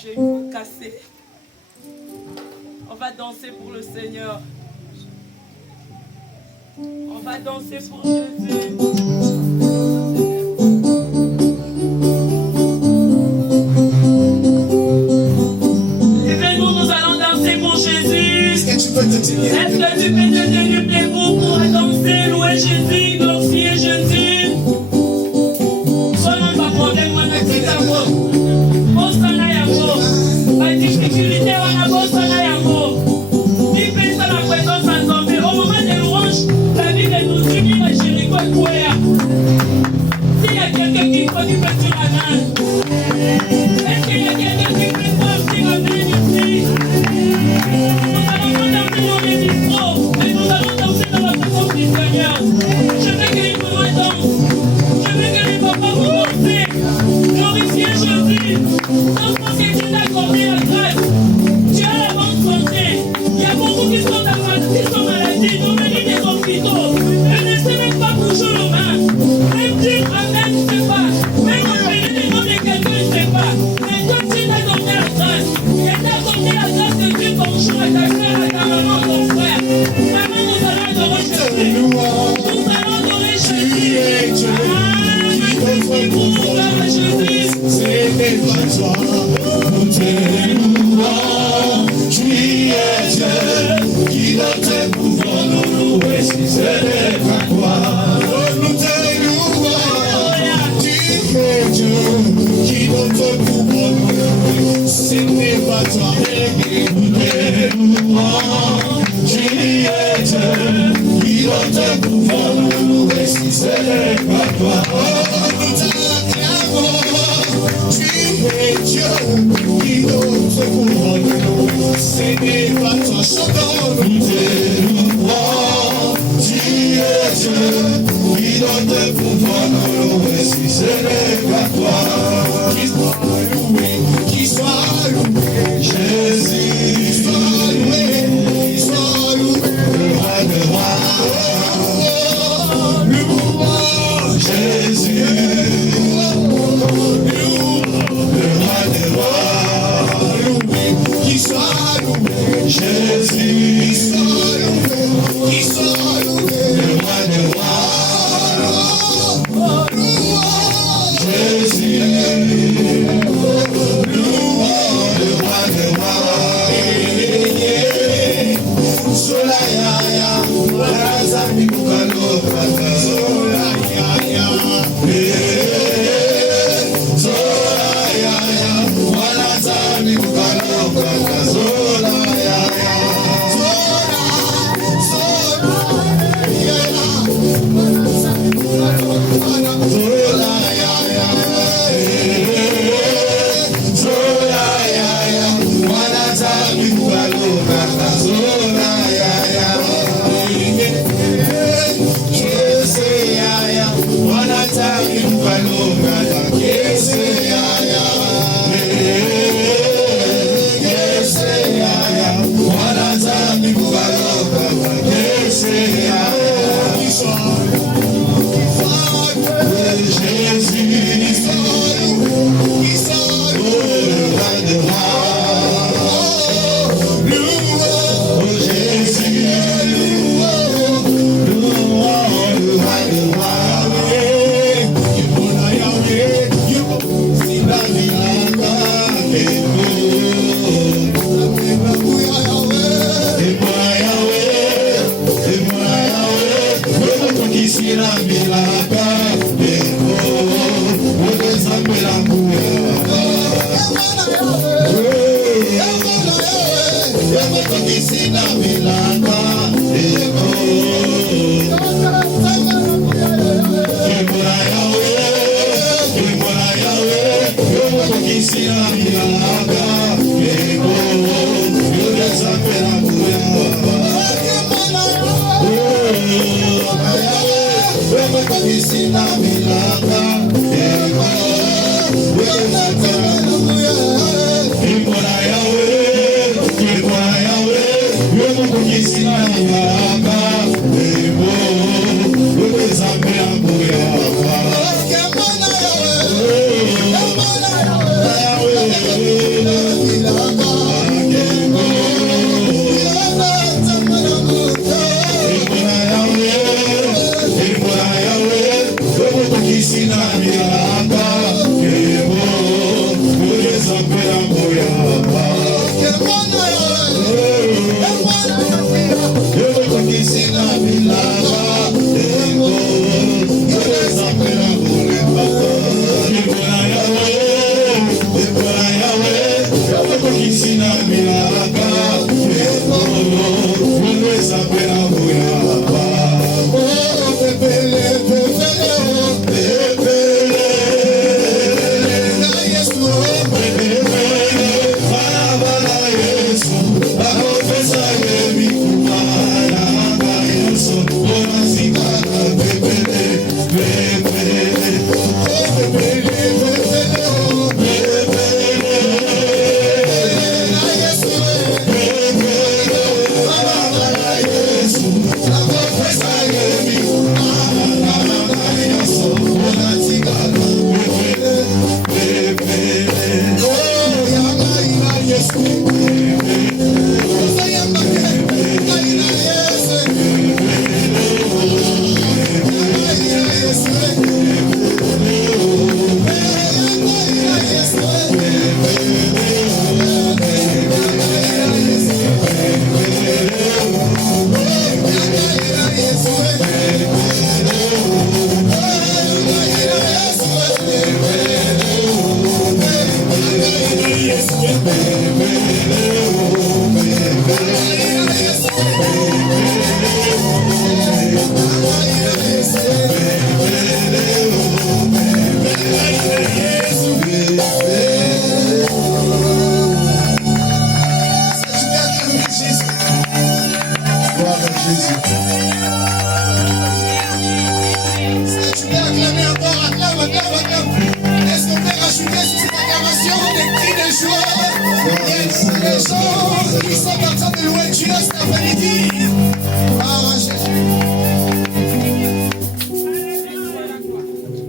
J'ai une voix cassée. On va danser pour le Seigneur. On va danser pour Jésus. Lève-nous, nous allons danser pour Jésus. Est-ce que tu peux te tenir debout pour danser, louer Jésus, glorifier Jésus? Soyons pas problème, on a dit d'amour. Bosana yango. La difficulté, on a bosana yango. Ni pense à la présence en Zambé. Au moment des louanges, la Bible nous dit que Jéricho est coué. S'il y a quelqu'un qui peut dire que tu la nage. Est-ce qu'il y a quelqu'un qui peut dire que tu la nage ici? Nous allons danser dans les micros et nous allons danser dans la présence du Seigneur. Je veux que les mamans dansent. Je veux que les papas vous dansez. Glorifiez Jésus. Dans ce que Dieu t'a accordé la grâce. Tu as la bonne santé. Il y a beaucoup qui sont malades, nous venons des hôpitaux. Je ne sais même pas bouger le main. Même dire amen, je ne sais pas. Même appeler le nom de quelqu'un, je ne sais pas. Mais toi, Dieu t'a donné la grâce. Il t'a donné la grâce de Dieu, ton jour, à ta soeur, à ta maman, ton frère. Maman, nous allons adorer Jésus. Nous allons adorer Jésus. C'est des joies, nous t'élouons, tu es Dieu, qui donne tes pouvoirs, nous louer si c'est des victoires. Nous t'élouons, tu es Dieu, qui donne tes pouvoirs, nous louer, c'est des victoires. Nous t'élouons, tu es Dieu, qui donne tes pouvoirs, nous louer si c'est des victoires. Tu es Dieu, qui donne tes pouvoirs, c'est des bâtons chantants, nous t'élouons. Tu es Dieu, qui donne tes pouvoirs, nous louer si c'est des bâtons. Qui soit loué, Jésus, qui soit loué, le roi de rois, louons Jésus. Qui soit loué, Jésus, qui soit loué, le roi de roi, Jésus, louons le roi de roi. Solaya, Razami Bukalo, Solaya, Razami Bukalo.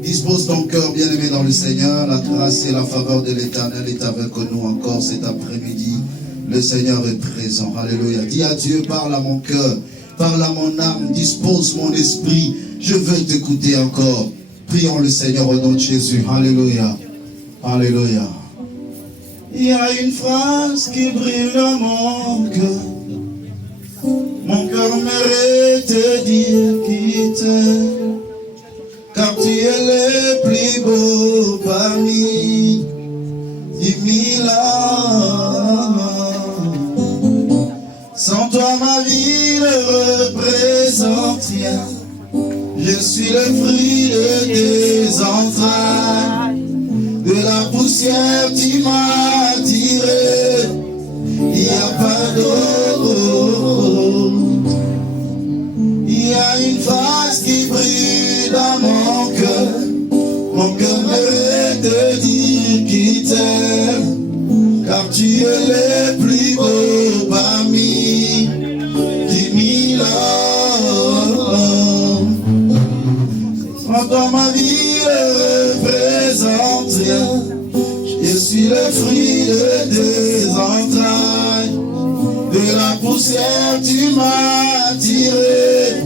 Dispose ton cœur, bien-aimé dans le Seigneur. La grâce et la faveur de l'Éternel est avec nous encore cet après-midi. Le Seigneur est présent. Alléluia. Dis à Dieu, parle à mon cœur, parle à mon âme, dispose mon esprit. Je veux t'écouter encore. Prions le Seigneur au nom de Jésus. Alléluia. Alléluia. Il y a une phrase qui brille dans mon cœur. Mon cœur aimerait te dire qu'il t'aime, car tu es le plus beau parmi 10 000 âmes. Sans toi ma vie ne représente rien. Je suis le fruit de tes entrailles. De la poussière tu m'as tiré. Il n'y a pas d'autre. Il y a une phrase qui brille dans mon cœur. Mon cœur aimerait te dire qu'il t'aime, car tu es le plus beau parmi 10 000 hommes. Sans toi ma vie ne représente rien. Je suis le fruit de tes entrailles. De la poussière tu m'as tiré.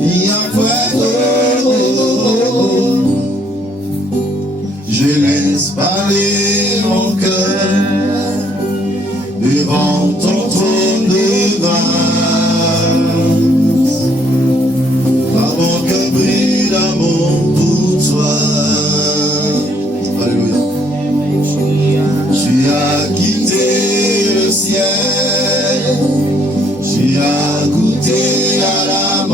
Il y a point d'autre. Je laisse parler mon cœur devant ton trône de grâce. Car mon cœur brille d'amour pour toi. Alléluia. Tu as quitté le ciel, tu as goûté à la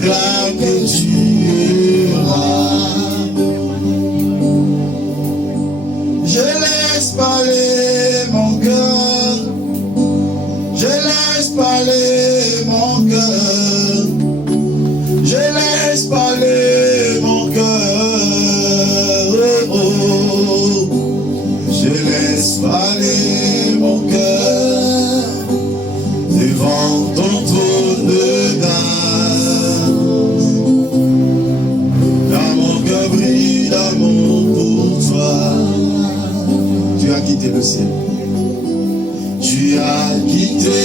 proclame que tu es roi. Je laisse parler mon cœur. Je laisse parler mon cœur. Je laisse parler mon cœur. Oh, oh. Je laisse parler mon cœur devant ton trône de grâce. Dans mon cœur brille d'amour pour toi. Tu as quitté le ciel. Tu as quitté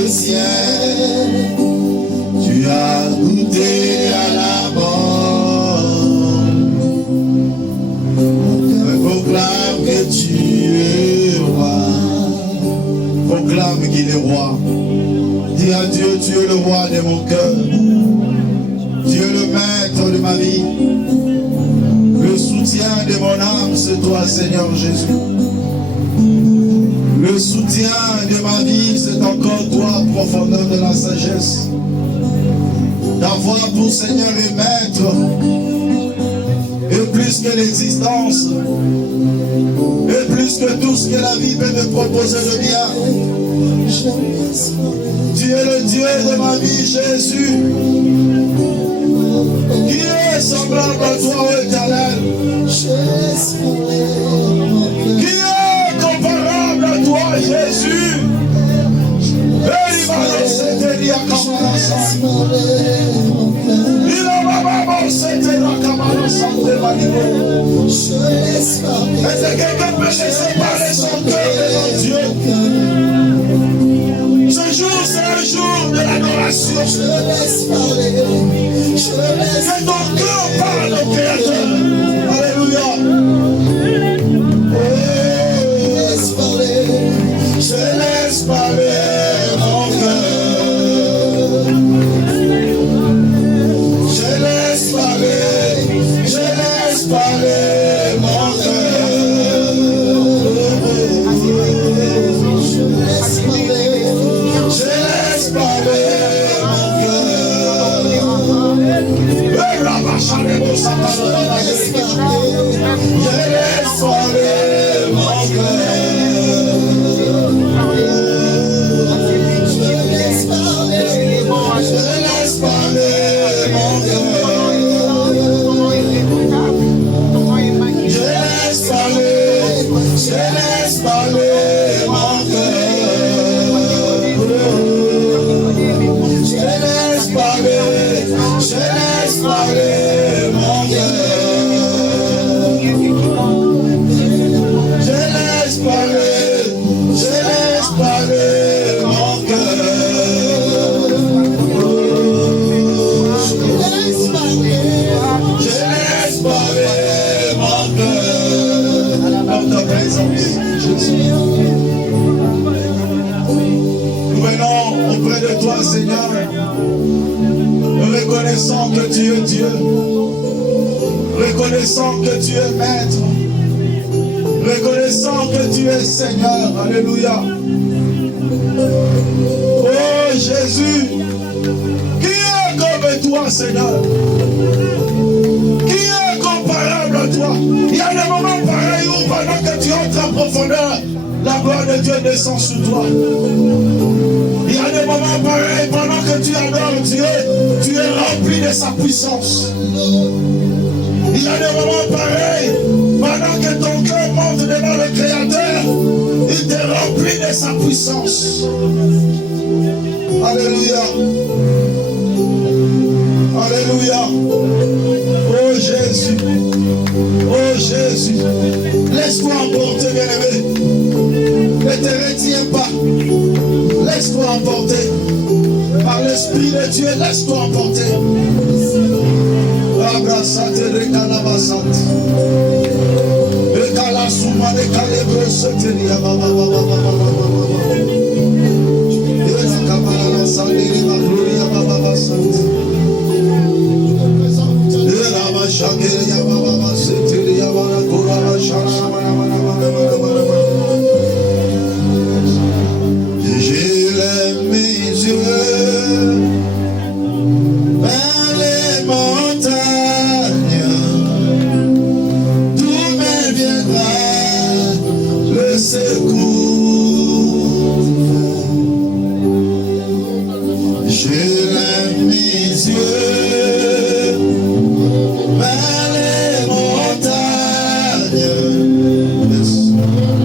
le ciel. Tu as goûté à la mort. Proclame que tu es roi. Proclame qu'il est roi. Dis à Dieu, tu es le roi de mon cœur. Tu es le maître de ma vie. Le soutien de mon âme, c'est toi, Seigneur Jésus. Le soutien de ma vie, c'est encore toi, profondeur de la sagesse. D'avoir pour Seigneur et Maître, et plus que l'existence, et plus que tout ce que la vie peut me proposer de bien. Tu es le Dieu de ma vie, Jésus. Qui est semblable à toi, ô Éternel? Qui est comparable à toi, Jésus? Est-ce que quelqu'un peut séparer son cœur devant Dieu? Ce jour, c'est un jour de l'adoration. Que ton cœur parle au Créateur. Alléluia. Je laisse parler mon cœur. Je laisse parler mon cœur. Je laisse parler mon cœur. Je laisse parler mon Seigneur, reconnaissant que tu es Dieu, reconnaissant que tu es Maître, reconnaissant que tu es Seigneur, alléluia. Oh Jésus, qui est comme toi, Seigneur? Qui est comparable à toi? Il y a des moments pareils où pendant que tu entres en profondeur, la gloire de Dieu descend sur toi. Il y a des moments pareils, pendant que tu adores Dieu, tu es rempli de sa puissance. Il y a des moments pareils, pendant que ton cœur monte devant le Créateur, il te remplit de sa puissance. Alléluia. Alléluia. Oh Jésus. Oh Jésus. Laisse-toi emporter, bien-aimé. Ne te retiens pas. Laisse-toi emporter. Par l'Esprit de Dieu, laisse-toi emporter. Abrasate rekalabasate. Ekalasuma de kalebrosete ya baba baba baba. Ekakabala sande la gloria baba basate. Ela mashake ya baba basete ya baba kora mashana mana mana mana mana mana. J'ai les mes yeux. J'élève mes yeux vers les montagnes,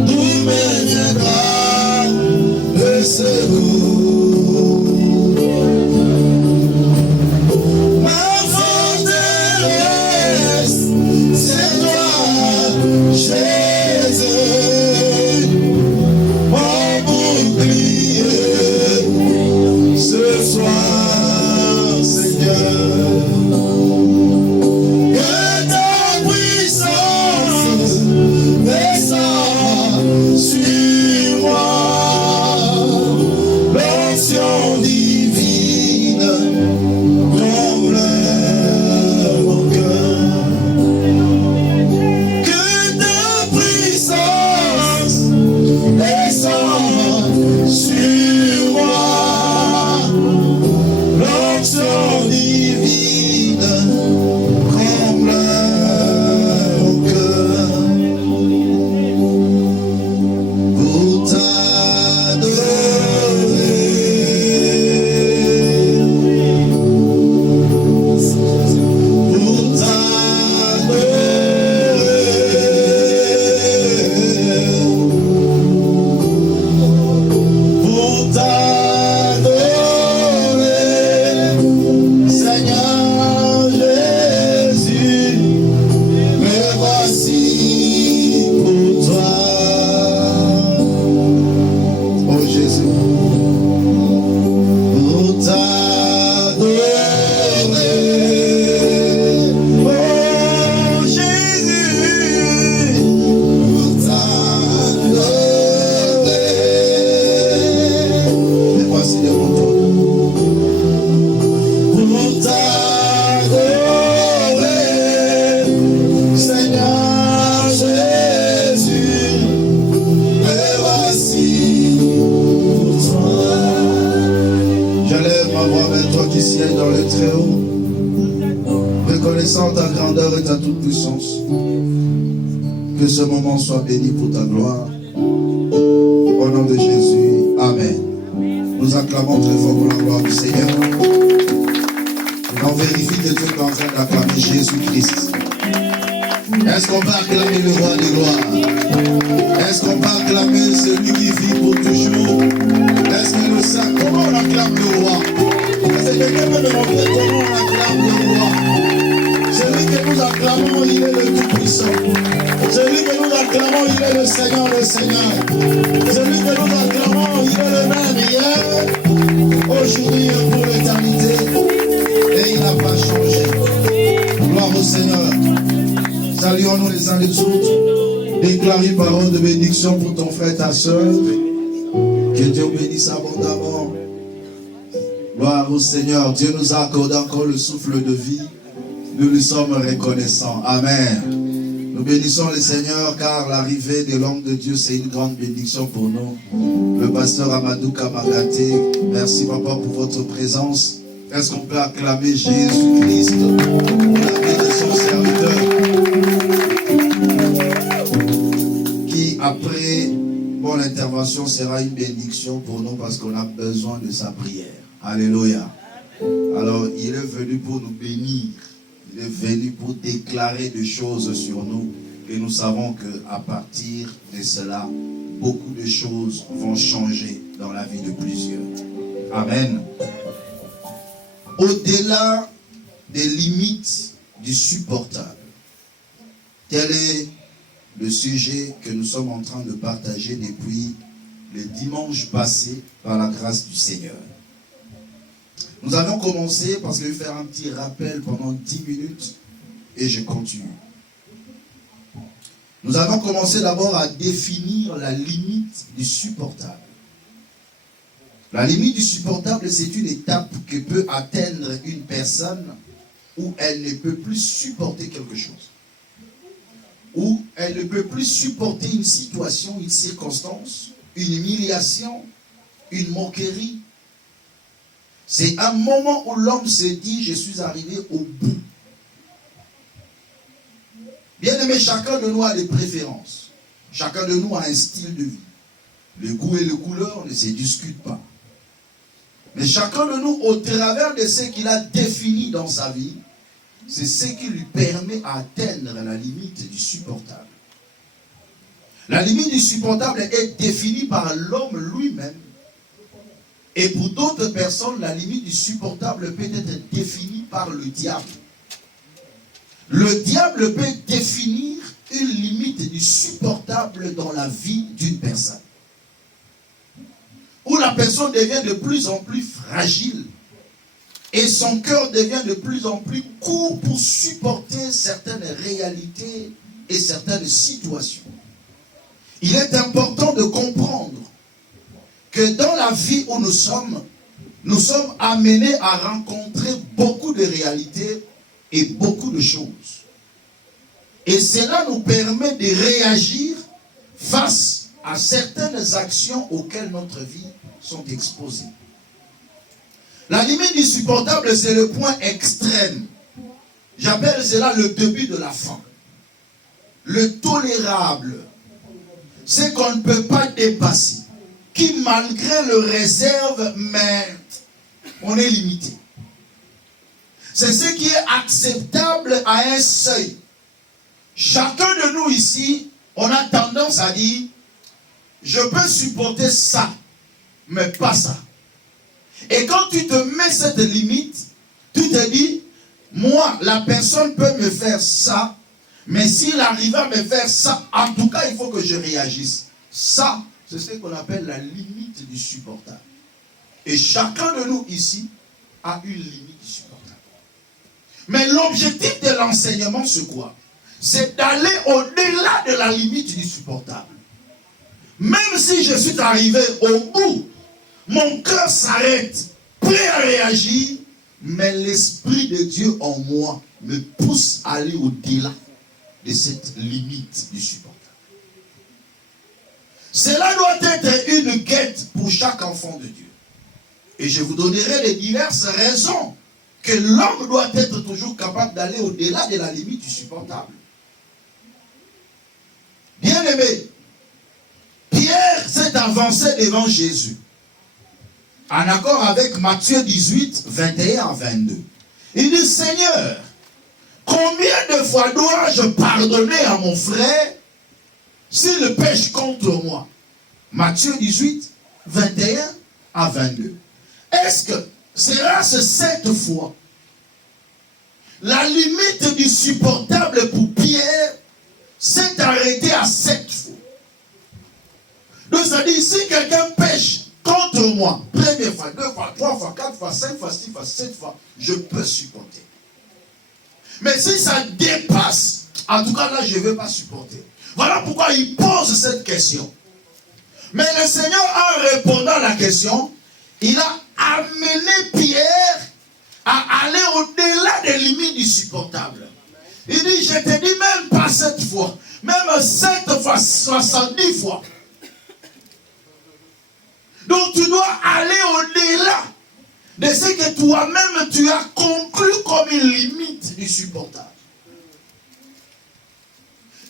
d'où me viendra le secours. Ma forteresse, c'est toi, Jésus, mon bouclier. Ce soir, Seigneur, que ta puissance descende sur moi, l'onction divine comble mon cœur. Que ta puissance descende sur moi, l'onction divine comble mon cœur. Pour t'adorer, pour t'adorer, Seigneur Jésus, me voici pour toi. Oh Jésus, pour t'adorer, oh Jésus, pour t'adorer, me voici devant toi. Pour t'adorer, Seigneur Jésus, me voici pour toi. J'élève ma voix vers toi qui sièges dans le Très-Haut, reconnaissant ta grandeur et ta toute-puissance. Que ce moment soit béni pour ta gloire. Au nom de Jésus, Amen. Nous acclamons très fort pour la gloire du Seigneur. On vérifie que tu es en train d'acclamer Jésus-Christ. Est-ce qu'on peut acclamer le roi des gloires? Est-ce qu'on peut acclamer celui qui vit pour toujours? Est-ce que le saint, comment on acclame le roi? Est-ce que quelqu'un peut me montrer comment on acclame le roi? Celui que nous acclamons, il est le Tout-Puissant. Celui que nous acclamons, il est le Seigneur des Seigneurs. Celui que nous acclamons, il est le même hier, aujourd'hui et pour l'éternité. Et il n'a pas changé. Gloire au Seigneur. Saluons-nous les uns les autres. Déclare une parole de bénédiction pour ton frère et ta soeur. Que Dieu bénisse abondamment. Gloire au Seigneur. Dieu nous a accordé encore le souffle de vie. Nous lui sommes reconnaissants. Amen. Nous bénissons le Seigneur car l'arrivée de l'homme de Dieu, c'est une grande bénédiction pour nous. Le pasteur Amadou Kamagaté, merci papa pour votre présence. Est-ce qu'on peut acclamer Jésus-Christ pour la vie de son serviteur qui, après mon intervention, sera une bénédiction pour nous parce qu'on a besoin de sa prière. Alléluia. Alors, il est venu pour nous bénir. Il est venu pour déclarer des choses sur nous. Et nous savons qu'à partir de cela, beaucoup de choses vont changer dans la vie de plusieurs. Amen. Au-delà des limites du supportable. Tel est le sujet que nous sommes en train de partager depuis le dimanche passé par la grâce du Seigneur. Nous avons commencé, parce que je vais faire un petit rappel pendant 10 minutes et je continue. Nous avons commencé d'abord à définir la limite du supportable. La limite du supportable, c'est une étape que peut atteindre une personne où elle ne peut plus supporter quelque chose. Où elle ne peut plus supporter une situation, une circonstance, une humiliation, une moquerie. C'est un moment où l'homme se dit, je suis arrivé au bout. Bien aimé, chacun de nous a des préférences. Chacun de nous a un style de vie. Le goût et les couleurs ne se discutent pas. Mais chacun de nous, au travers de ce qu'il a défini dans sa vie, c'est ce qui lui permet d'atteindre la limite du supportable. La limite du supportable est définie par l'homme lui-même. Et pour d'autres personnes, la limite du supportable peut être définie par le diable. Le diable peut définir une limite du supportable dans la vie d'une personne. Où la personne devient de plus en plus fragile et son cœur devient de plus en plus court pour supporter certaines réalités et certaines situations. Il est important de comprendre que dans la vie où nous sommes amenés à rencontrer beaucoup de réalités et beaucoup de choses. Et cela nous permet de réagir face à certaines actions auxquelles notre vie sont exposées. La limite du supportable, c'est le point extrême. J'appelle cela le début de la fin. Le tolérable, c'est qu'on ne peut pas dépasser. Qui malgré le réserve, mais on est limité. C'est ce qui est acceptable à un seuil. Chacun de nous ici, on a tendance à dire, je peux supporter ça, mais pas ça. Et quand tu te mets cette limite, tu te dis, moi, la personne peut me faire ça, mais s'il arrive à me faire ça, en tout cas, il faut que je réagisse. Ça, c'est ce qu'on appelle la limite du supportable. Et chacun de nous ici a une limite du supportable. Mais l'objectif de l'enseignement, c'est quoi? C'est d'aller au-delà de la limite du supportable. Même si je suis arrivé au bout, mon cœur s'arrête, prêt à réagir, mais l'Esprit de Dieu en moi me pousse à aller au-delà de cette limite du supportable. Cela doit être une quête pour chaque enfant de Dieu. Et je vous donnerai les diverses raisons que l'homme doit être toujours capable d'aller au-delà de la limite du supportable. Bien-aimé, Pierre s'est avancé devant Jésus, en accord avec Matthieu 18, 21 à 22. Il dit, Seigneur, combien de fois dois-je pardonner à mon frère s'il pêche contre moi? Matthieu 18, 21 à 22. Est-ce que sera-ce 7 fois? La limite du supportable pour Pierre s'est arrêtée à 7 fois. Donc ça dit, si quelqu'un pêche contre moi, première fois, 2 fois, 3 fois, 4 fois, 5 fois, 6 fois, 7 fois, je peux supporter. Mais si ça dépasse, en tout cas là, je ne vais pas supporter. Voilà pourquoi il pose cette question. Mais le Seigneur, en répondant à la question, il a amené Pierre à aller au-delà des limites du supportable. Il dit, je te dis même pas 7 fois, même 7 fois, 70 fois. Donc tu dois aller au-delà de ce que toi-même tu as conclu comme une limite du supportable.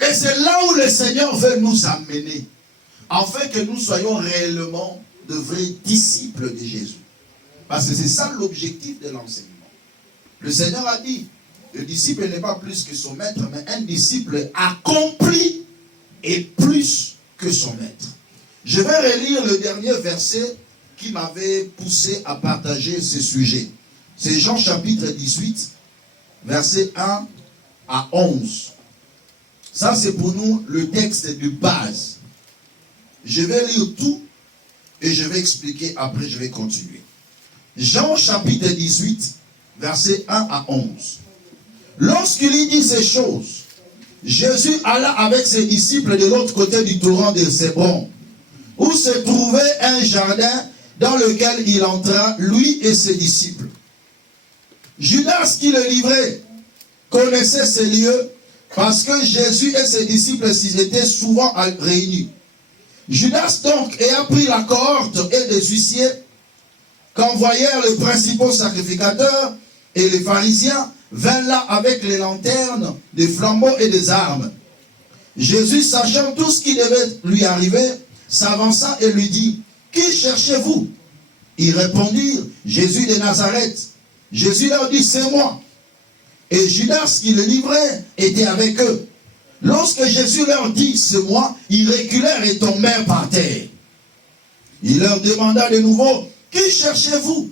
Et c'est là où le Seigneur veut nous amener, afin que nous soyons réellement de vrais disciples de Jésus. Parce que c'est ça l'objectif de l'enseignement. Le Seigneur a dit, le disciple n'est pas plus que son maître, mais un disciple accompli est plus que son maître. Je vais relire le dernier verset qui m'avait poussé à partager ce sujet. C'est Jean chapitre 18, verset 1 à 11. Ça, c'est pour nous le texte de base. Je vais lire tout et je vais expliquer, après je vais continuer. Jean chapitre 18, verset 1 à 11. Lorsqu'il y dit ces choses, Jésus alla avec ses disciples de l'autre côté du torrent de Cédron, où se trouvait un jardin dans lequel il entra, lui et ses disciples. Judas, qui le livrait, connaissait ces lieux, parce que Jésus et ses disciples s'y étaient souvent réunis. Judas donc ayant pris la cohorte et des huissiers qu'envoyèrent les principaux sacrificateurs et les pharisiens, vint là avec les lanternes, des flambeaux et des armes. Jésus, sachant tout ce qui devait lui arriver, s'avança et lui dit, « Qui cherchez-vous » Ils répondirent, Jésus de Nazareth. Jésus leur dit, c'est moi. Et Judas qui le livrait était avec eux. Lorsque Jésus leur dit, c'est moi, ils reculèrent et tombèrent par terre. Il leur demanda de nouveau, qui cherchez-vous?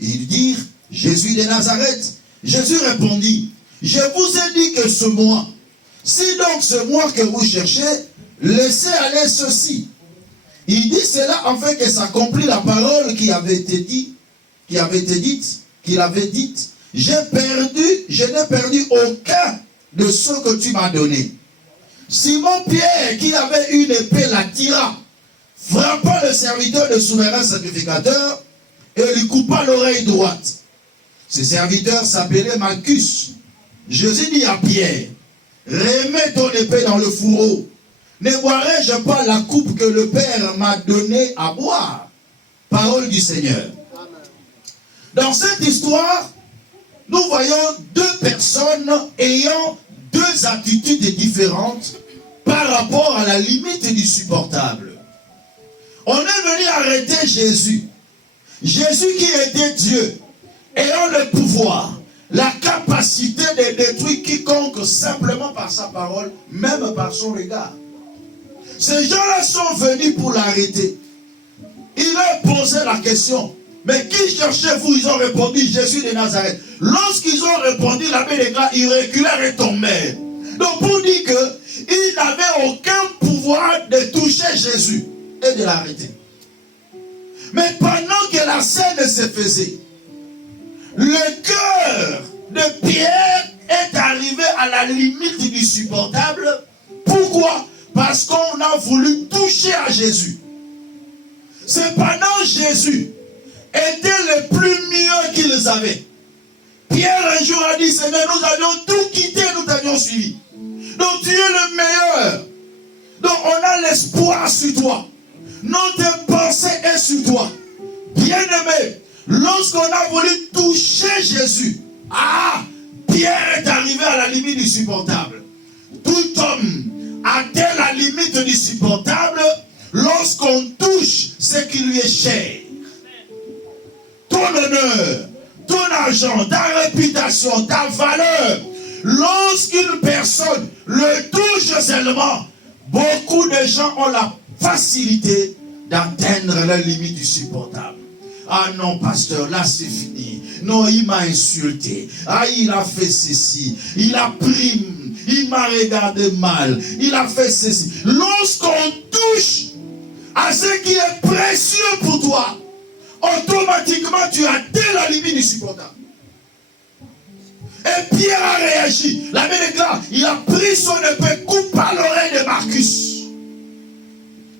Ils dirent, Jésus de Nazareth. Jésus répondit, je vous ai dit que c'est moi. Si donc c'est moi que vous cherchez, laissez aller ceci. Il dit cela afin que s'accomplisse la parole qui avait été dite, qu'il avait dite. Je n'ai perdu aucun de ceux que tu m'as donné. Simon Pierre, qui avait une épée, la tira, frappa le serviteur du souverain sacrificateur et lui coupa l'oreille droite. Ce serviteur s'appelait Malchus. Jésus dit à Pierre, remets ton épée dans le fourreau. Ne boirai-je pas la coupe que le Père m'a donnée à boire? Parole du Seigneur. Dans cette histoire, nous voyons deux personnes ayant deux attitudes différentes par rapport à la limite du supportable. On est venu arrêter Jésus. Jésus qui était Dieu, ayant le pouvoir, la capacité de détruire quiconque simplement par sa parole, même par son regard. Ces gens-là sont venus pour l'arrêter. Il leur posait la question, mais qui cherchez-vous? Ils ont répondu, Jésus de Nazareth. Lorsqu'ils ont répondu, la Bible déclare, ils reculèrent et tombèrent. Donc pour dire qu'ils n'avaient aucun pouvoir de toucher Jésus et de l'arrêter. Mais pendant que la scène se faisait, le cœur de Pierre est arrivé à la limite du supportable. Pourquoi? Parce qu'on a voulu toucher à Jésus. Cependant, Jésus était le plus mieux qu'ils avaient. Pierre un jour a dit, Seigneur, nous avions tout quitté, nous t'avions suivi. Donc tu es le meilleur. Donc on a l'espoir sur toi. Notre pensée est sur toi. Bien-aimé, lorsqu'on a voulu toucher Jésus, Pierre est arrivé à la limite du supportable. Tout homme atteint la limite du supportable lorsqu'on touche ce qui lui est cher. Ton honneur, ton argent, ta réputation, ta valeur, lorsqu'une personne le touche seulement, beaucoup de gens ont la facilité d'atteindre la limite du supportable. Ah non, pasteur, là c'est fini. Non, il m'a insulté. Il a fait ceci. Il a pris, il m'a regardé mal. Il a fait ceci. Lorsqu'on touche à ce qui est précieux pour toi, automatiquement tu atteins la limite du supportable. Et Pierre a réagi. La Bible déclare, il a pris son épée, coupa l'oreille de Marcus.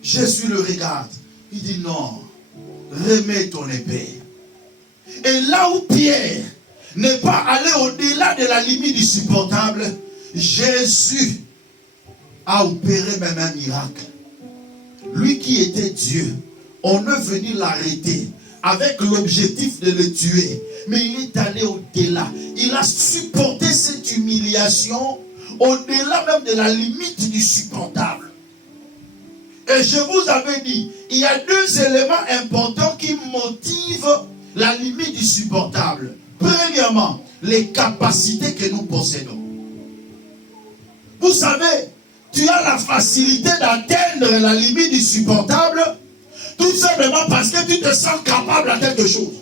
Jésus le regarde. Il dit non, remets ton épée. Et là où Pierre n'est pas allé au-delà de la limite du supportable, Jésus a opéré même un miracle. Lui qui était Dieu, on est venu l'arrêter avec l'objectif de le tuer. Mais il est allé au-delà. Il a supporté cette humiliation au-delà même de la limite du supportable. Et je vous avais dit, il y a deux éléments importants qui motivent la limite du supportable. Premièrement, les capacités que nous possédons. Vous savez, tu as la facilité d'atteindre la limite du supportable tout simplement parce que tu te sens capable de quelque chose.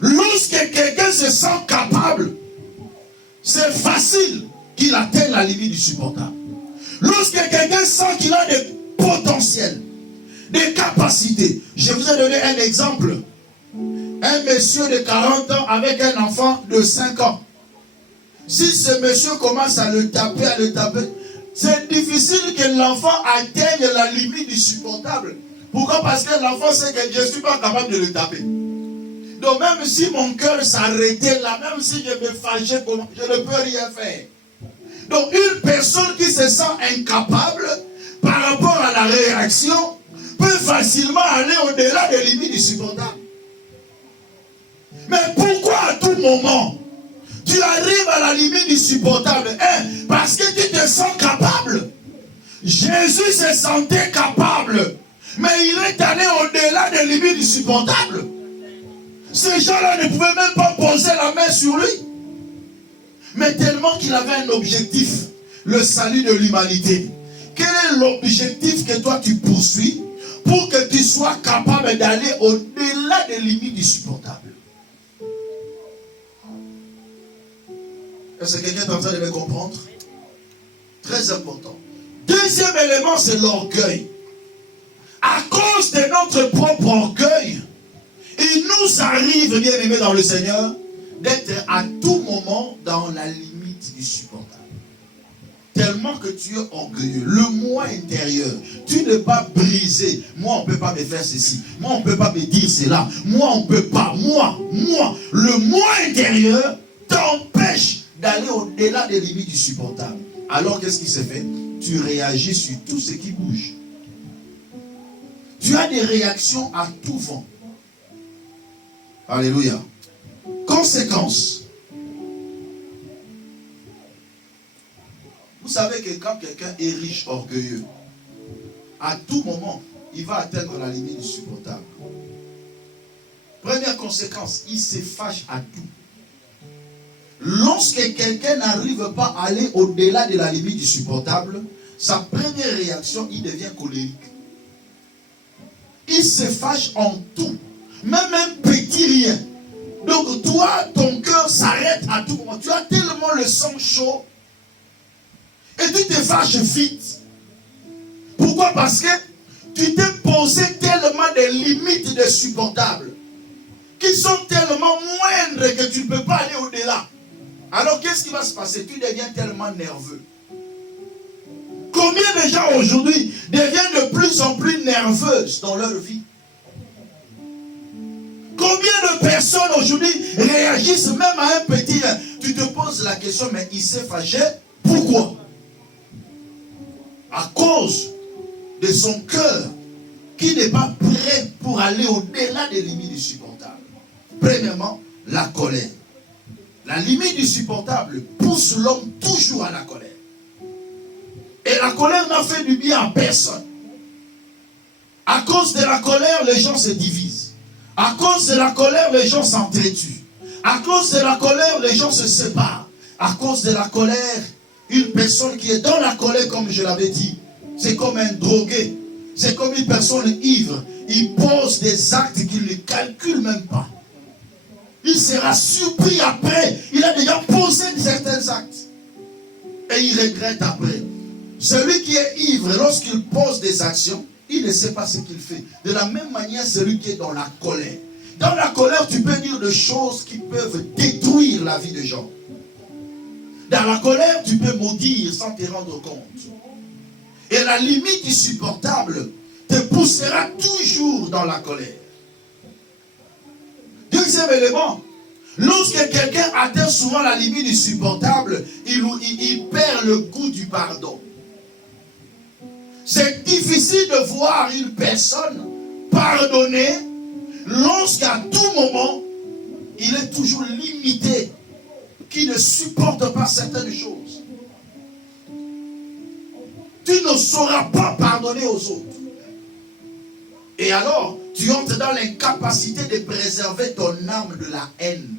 Lorsque quelqu'un se sent capable, c'est facile qu'il atteigne la limite du supportable. Lorsque quelqu'un sent qu'il a des potentiels, des capacités. Je vous ai donné un exemple. Un monsieur de 40 ans avec un enfant de 5 ans. Si ce monsieur commence à le taper, c'est difficile que l'enfant atteigne la limite du supportable. Pourquoi? Parce que l'enfant sait que je ne suis pas capable de le taper. Donc même si mon cœur s'arrêtait là, même si je me fâchais, je ne peux rien faire. Donc une personne qui se sent incapable par rapport à la réaction peut facilement aller au-delà des limites du supportable. Mais pourquoi à tout moment tu arrives à la limite du supportable? Parce que tu te sens capable. Jésus se sentait capable. Mais il est allé au-delà des limites du supportable. Ces gens-là ne pouvaient même pas poser la main sur lui. Mais tellement qu'il avait un objectif, le salut de l'humanité. Quel est l'objectif que toi tu poursuis pour que tu sois capable d'aller au-delà des limites du supportable? Est-ce que quelqu'un est en train de me comprendre? Très important. Deuxième élément, c'est l'orgueil. À cause de notre propre orgueil, il nous arrive, bien aimés dans le Seigneur, d'être à tout moment dans la limite du supportable. Tellement que tu es orgueilleux. Le moi intérieur, tu n'es pas brisé. Moi, on ne peut pas me faire ceci. Moi, on ne peut pas me dire cela. Moi, on ne peut pas. Moi. Le moi intérieur t'empêche d'aller au-delà des limites du supportable. Alors, qu'est-ce qui se fait? Tu réagis sur tout ce qui bouge. Tu as des réactions à tout vent. Alléluia. Conséquence. Vous savez que quand quelqu'un est riche, orgueilleux, à tout moment, il va atteindre la limite du supportable. Première conséquence, il se fâche à tout. Lorsque quelqu'un n'arrive pas à aller au-delà de la limite du supportable, sa première réaction, il devient colérique. Il se fâche en tout, même un petit rien. Donc toi, ton cœur s'arrête à tout moment. Tu as tellement le sang chaud et tu te fâches vite. Pourquoi? Parce que tu t'es posé tellement de limites de supportables qui sont tellement moindres que tu ne peux pas aller au-delà. Alors qu'est-ce qui va se passer? Tu deviens tellement nerveux. Combien de gens aujourd'hui deviennent de plus en plus nerveuses dans leur vie? Combien de personnes aujourd'hui réagissent même à un petit... Tu te poses la question, mais il s'est fâché. Pourquoi? À cause de son cœur qui n'est pas prêt pour aller au-delà des limites du supportable. Premièrement, la colère. La limite du supportable pousse l'homme toujours à la colère. Et la colère n'a fait du bien à personne. À cause de la colère, les gens se divisent. À cause de la colère, les gens s'entretuent. À cause de la colère, les gens se séparent. À cause de la colère, une personne qui est dans la colère, comme je l'avais dit, c'est comme un drogué. C'est comme une personne ivre. Il pose des actes qu'il ne calcule même pas. Il sera surpris après. Il a déjà posé certains actes. Et il regrette après. Celui qui est ivre, lorsqu'il pose des actions, il ne sait pas ce qu'il fait. De la même manière, celui qui est dans la colère. Dans la colère, tu peux dire des choses qui peuvent détruire la vie des gens. Dans la colère, tu peux maudire sans te rendre compte. Et la limite insupportable te poussera toujours dans la colère. Deuxième élément, lorsque quelqu'un atteint souvent la limite du supportable, il perd le goût du pardon. C'est difficile de voir une personne pardonner lorsqu'à tout moment, il est toujours limité, qui ne supporte pas certaines choses. Tu ne sauras pas pardonner aux autres. Et alors, tu entres dans l'incapacité de préserver ton âme de la haine.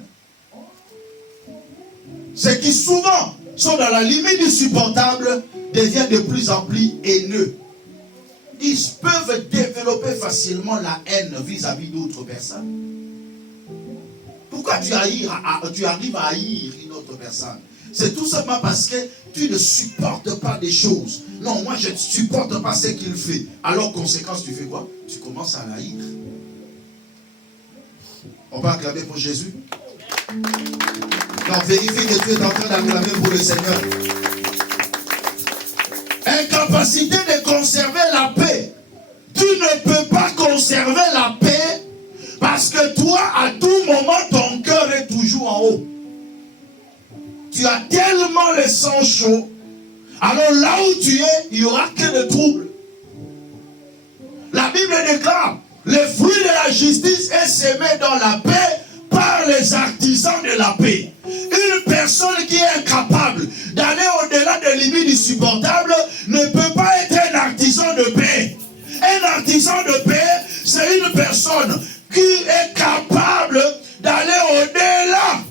Ceux qui souvent sont dans la limite du supportable deviennent de plus en plus haineux. Ils peuvent développer facilement la haine vis-à-vis d'autres personnes. Pourquoi tu arrives à haïr une autre personne? C'est tout simplement parce que tu ne supportes pas des choses. Non, moi je ne supporte pas ce qu'il fait. Alors, conséquence, tu fais quoi? Tu commences à l'haïr. On va acclamer pour Jésus. Non, vérifie que tu es en train d'acclamer pour le Seigneur. Incapacité de conserver la paix. Tu ne peux pas conserver la paix parce que toi, à tout moment, ton cœur est toujours en haut. Tu as tellement le sang chaud. Alors là où tu es, il n'y aura que de troubles. La Bible déclare, le fruit de la justice est semé dans la paix par les artisans de la paix. Une personne qui est incapable d'aller au-delà des limites insupportables ne peut pas être un artisan de paix. Un artisan de personne qui est capable d'aller au-delà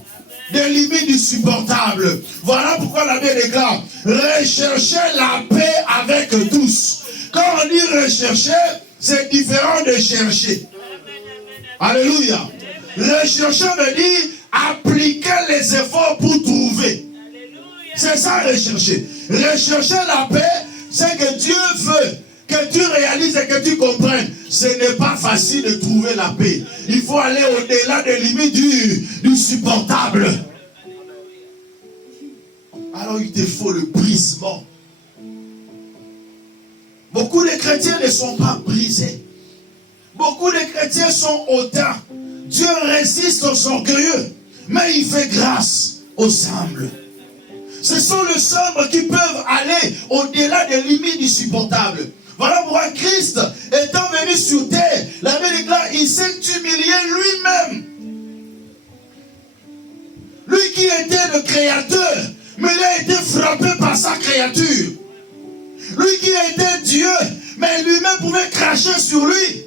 des limites du supportable. Voilà pourquoi la Bible déclare, recherchez la paix avec tous. Quand on dit rechercher, c'est différent de chercher. Alléluia. Rechercher veut dire appliquer les efforts pour trouver. C'est ça rechercher. Rechercher la paix, c'est que Dieu veut que tu réalises et que tu comprennes. Ce n'est pas facile de trouver la paix. Il faut aller au-delà des limites du supportable. Alors il te faut le brisement. Beaucoup de chrétiens ne sont pas brisés. Beaucoup de chrétiens sont hautains. Dieu résiste aux orgueilleux, mais il fait grâce aux humbles. Ce sont les humbles qui peuvent aller au-delà des limites du supportable. Voilà pourquoi Christ, étant venu sur terre, la Bible déclare, il s'est humilié lui-même. Lui qui était le créateur, mais il a été frappé par sa créature. Lui qui était Dieu, mais lui-même pouvait cracher sur lui.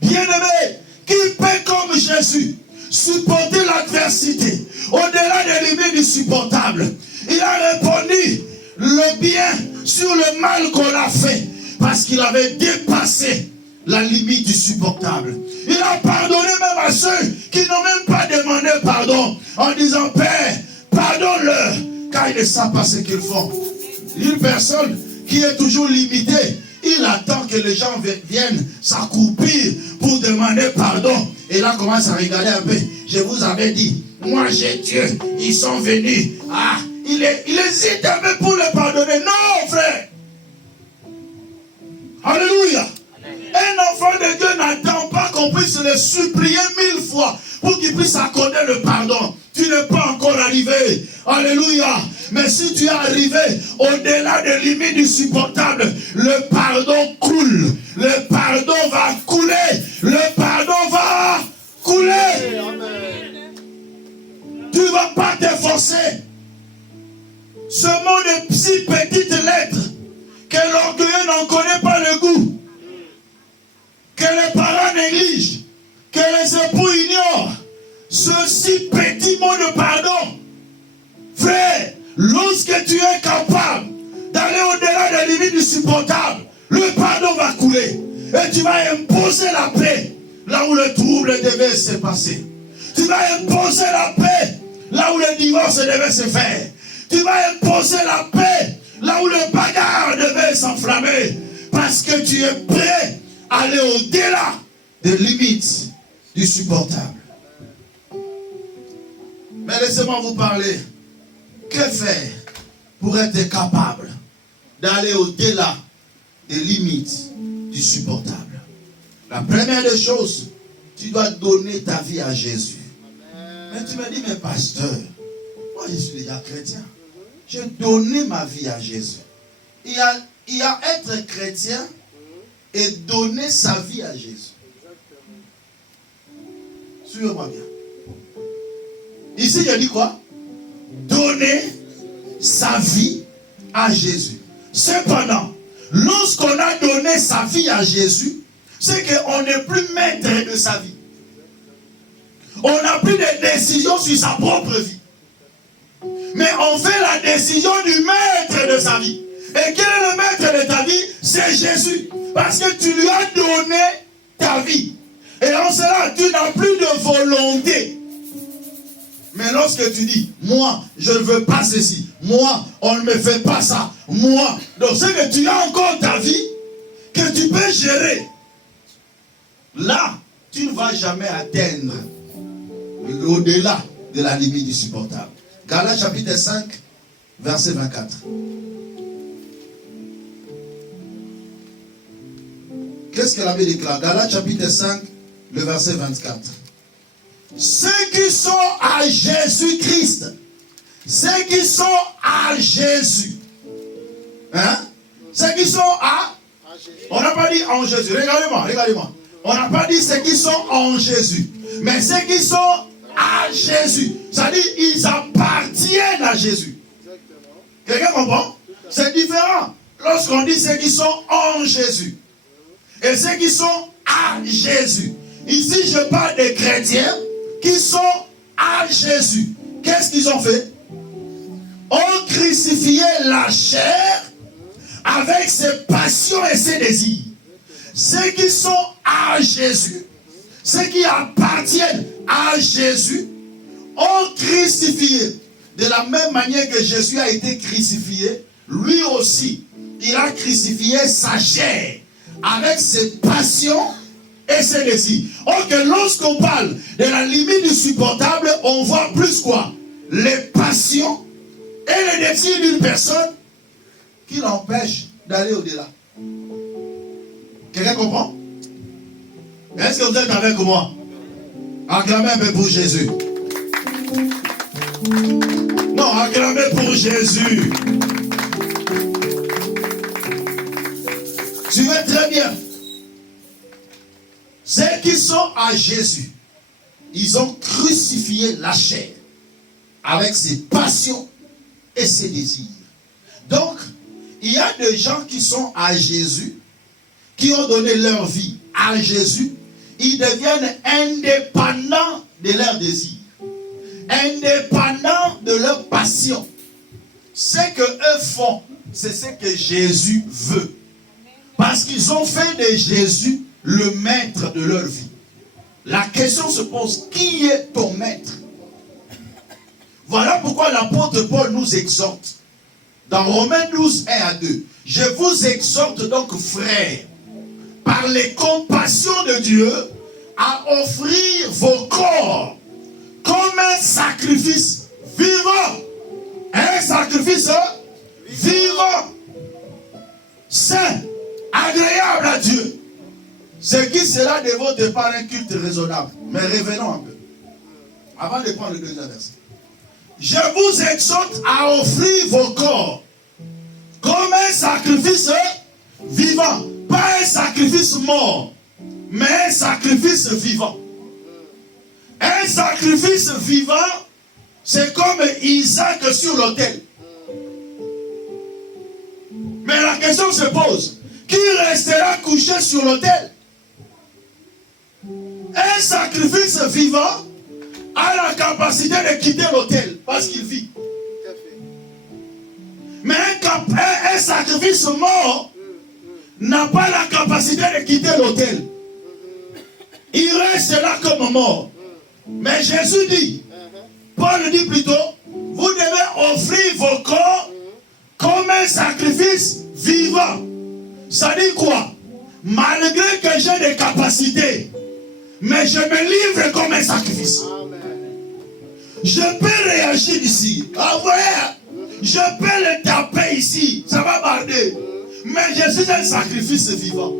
Bien-aimé, qui peut comme Jésus supporter l'adversité au-delà des limites du supportable? Il a répondu le bien sur le mal qu'on a fait parce qu'il avait dépassé la limite du supportable. Il a pardonné même à ceux qui n'ont même pas demandé pardon en disant, Père, pardonne-leur car ils ne savent pas ce qu'ils font. Une personne qui est toujours limitée, il attend que les gens viennent s'accroupir pour demander pardon. Et là, commence à regarder un peu. Je vous avais dit, moi j'ai Dieu. Ils sont venus. Ah, il hésite un peu pour le pardonner. Non, frère. Alléluia. Un enfant de Dieu n'attend pas qu'on puisse le supplier 1000 fois pour qu'il puisse accorder le pardon. Tu n'es pas encore arrivé. Alléluia. Mais si tu es arrivé au-delà des limites du supportable, le pardon coule. Le pardon va couler. Le pardon va couler. Tu ne vas pas t'efforcer. Ce monde est si petite lettre que l'orgueilleux n'en connaît pas le goût. Que les parents négligent. Que les époux ignorent. Ce si petit mot de pardon. Frère, lorsque tu es capable d'aller au-delà des limites du supportable, le pardon va couler. Et tu vas imposer la paix là où le trouble devait se passer. Tu vas imposer la paix là où le divorce devait se faire. Tu vas imposer la paix là où le bagarre devait s'enflammer. Parce que tu es prêt à aller au-delà des limites du supportable. Mais laissez-moi vous parler. Que faire pour être capable d'aller au-delà des limites du supportable? La première des choses, tu dois donner ta vie à Jésus. Mais tu me dis, mais pasteur, moi je suis déjà chrétien. J'ai donné ma vie à Jésus. Il y a être chrétien et donner sa vie à Jésus. Suivez-moi bien. Ici, il a dit quoi? Donner sa vie à Jésus. Cependant, lorsqu'on a donné sa vie à Jésus, c'est qu'on n'est plus maître de sa vie. On n'a plus de décision sur sa propre vie. Mais on fait la décision du maître de sa vie. Et quel est le maître de ta vie? C'est Jésus. Parce que tu lui as donné ta vie. Et en cela, tu n'as plus de volonté. Mais lorsque tu dis, moi, je ne veux pas ceci, moi, on ne me fait pas ça, moi, donc c'est que tu as encore ta vie, que tu peux gérer. Là, tu ne vas jamais atteindre au-delà de la limite du supportable. Galates chapitre 5, verset 24. Qu'est-ce que la Bible déclare? Galates chapitre 5, le verset 24. Ceux qui sont à Jésus-Christ, ceux qui sont à Jésus, hein? Ceux qui sont à, on n'a pas dit en Jésus, regardez-moi. On n'a pas dit ceux qui sont en Jésus, mais ceux qui sont à Jésus, c'est-à-dire ils appartiennent à Jésus. Quelqu'un comprend? C'est différent lorsqu'on dit ceux qui sont en Jésus et ceux qui sont à Jésus. Ici, je parle des chrétiens qui sont à Jésus. Qu'est-ce qu'ils ont fait? Ont crucifié la chair avec ses passions et ses désirs. Ceux qui sont à Jésus, ceux qui appartiennent à Jésus, ont crucifié. De la même manière que Jésus a été crucifié, lui aussi, il a crucifié sa chair avec ses passions et ses désirs. Or que lorsqu'on parle de la limite du supportable, on voit plus quoi? Les passions et les désirs d'une personne qui l'empêchent d'aller au-delà. Quelqu'un comprend? Est-ce que vous êtes avec moi? Acclamez un peu pour Jésus. Non, acclamez pour Jésus. Tu veux très bien. Ceux qui sont à Jésus, ils ont crucifié la chair avec ses passions et ses désirs. Donc, il y a des gens qui sont à Jésus, qui ont donné leur vie à Jésus, ils deviennent indépendants de leurs désirs, indépendants de leurs passions. Ce qu'eux font, c'est ce que Jésus veut. Parce qu'ils ont fait de Jésus le maître de leur vie. La question se pose, qui est ton maître? Voilà pourquoi l'apôtre Paul nous exhorte. Dans Romains 12, 1 à 2. Je vous exhorte donc, frères, par les compassions de Dieu, à offrir vos corps comme un sacrifice vivant. Un sacrifice vivant, saint, agréable à Dieu. Ce qui sera de votre part un culte raisonnable. Mais revenons un peu. Avant de prendre le deuxième verset. Je vous exhorte à offrir vos corps comme un sacrifice vivant. Pas un sacrifice mort, mais un sacrifice vivant. Un sacrifice vivant, c'est comme Isaac sur l'autel. Mais la question se pose, qui restera couché sur l'autel? Un sacrifice vivant a la capacité de quitter l'autel parce qu'il vit. Mais un sacrifice mort n'a pas la capacité de quitter l'autel. Il reste là comme mort. Mais Jésus dit, Paul dit plutôt, vous devez offrir vos corps comme un sacrifice vivant. Ça dit quoi? Malgré que j'ai des capacités, mais je me livre comme un sacrifice. Je peux réagir ici. Ah ouais, je peux le taper ici. Ça va barder. Mais je suis un sacrifice vivant.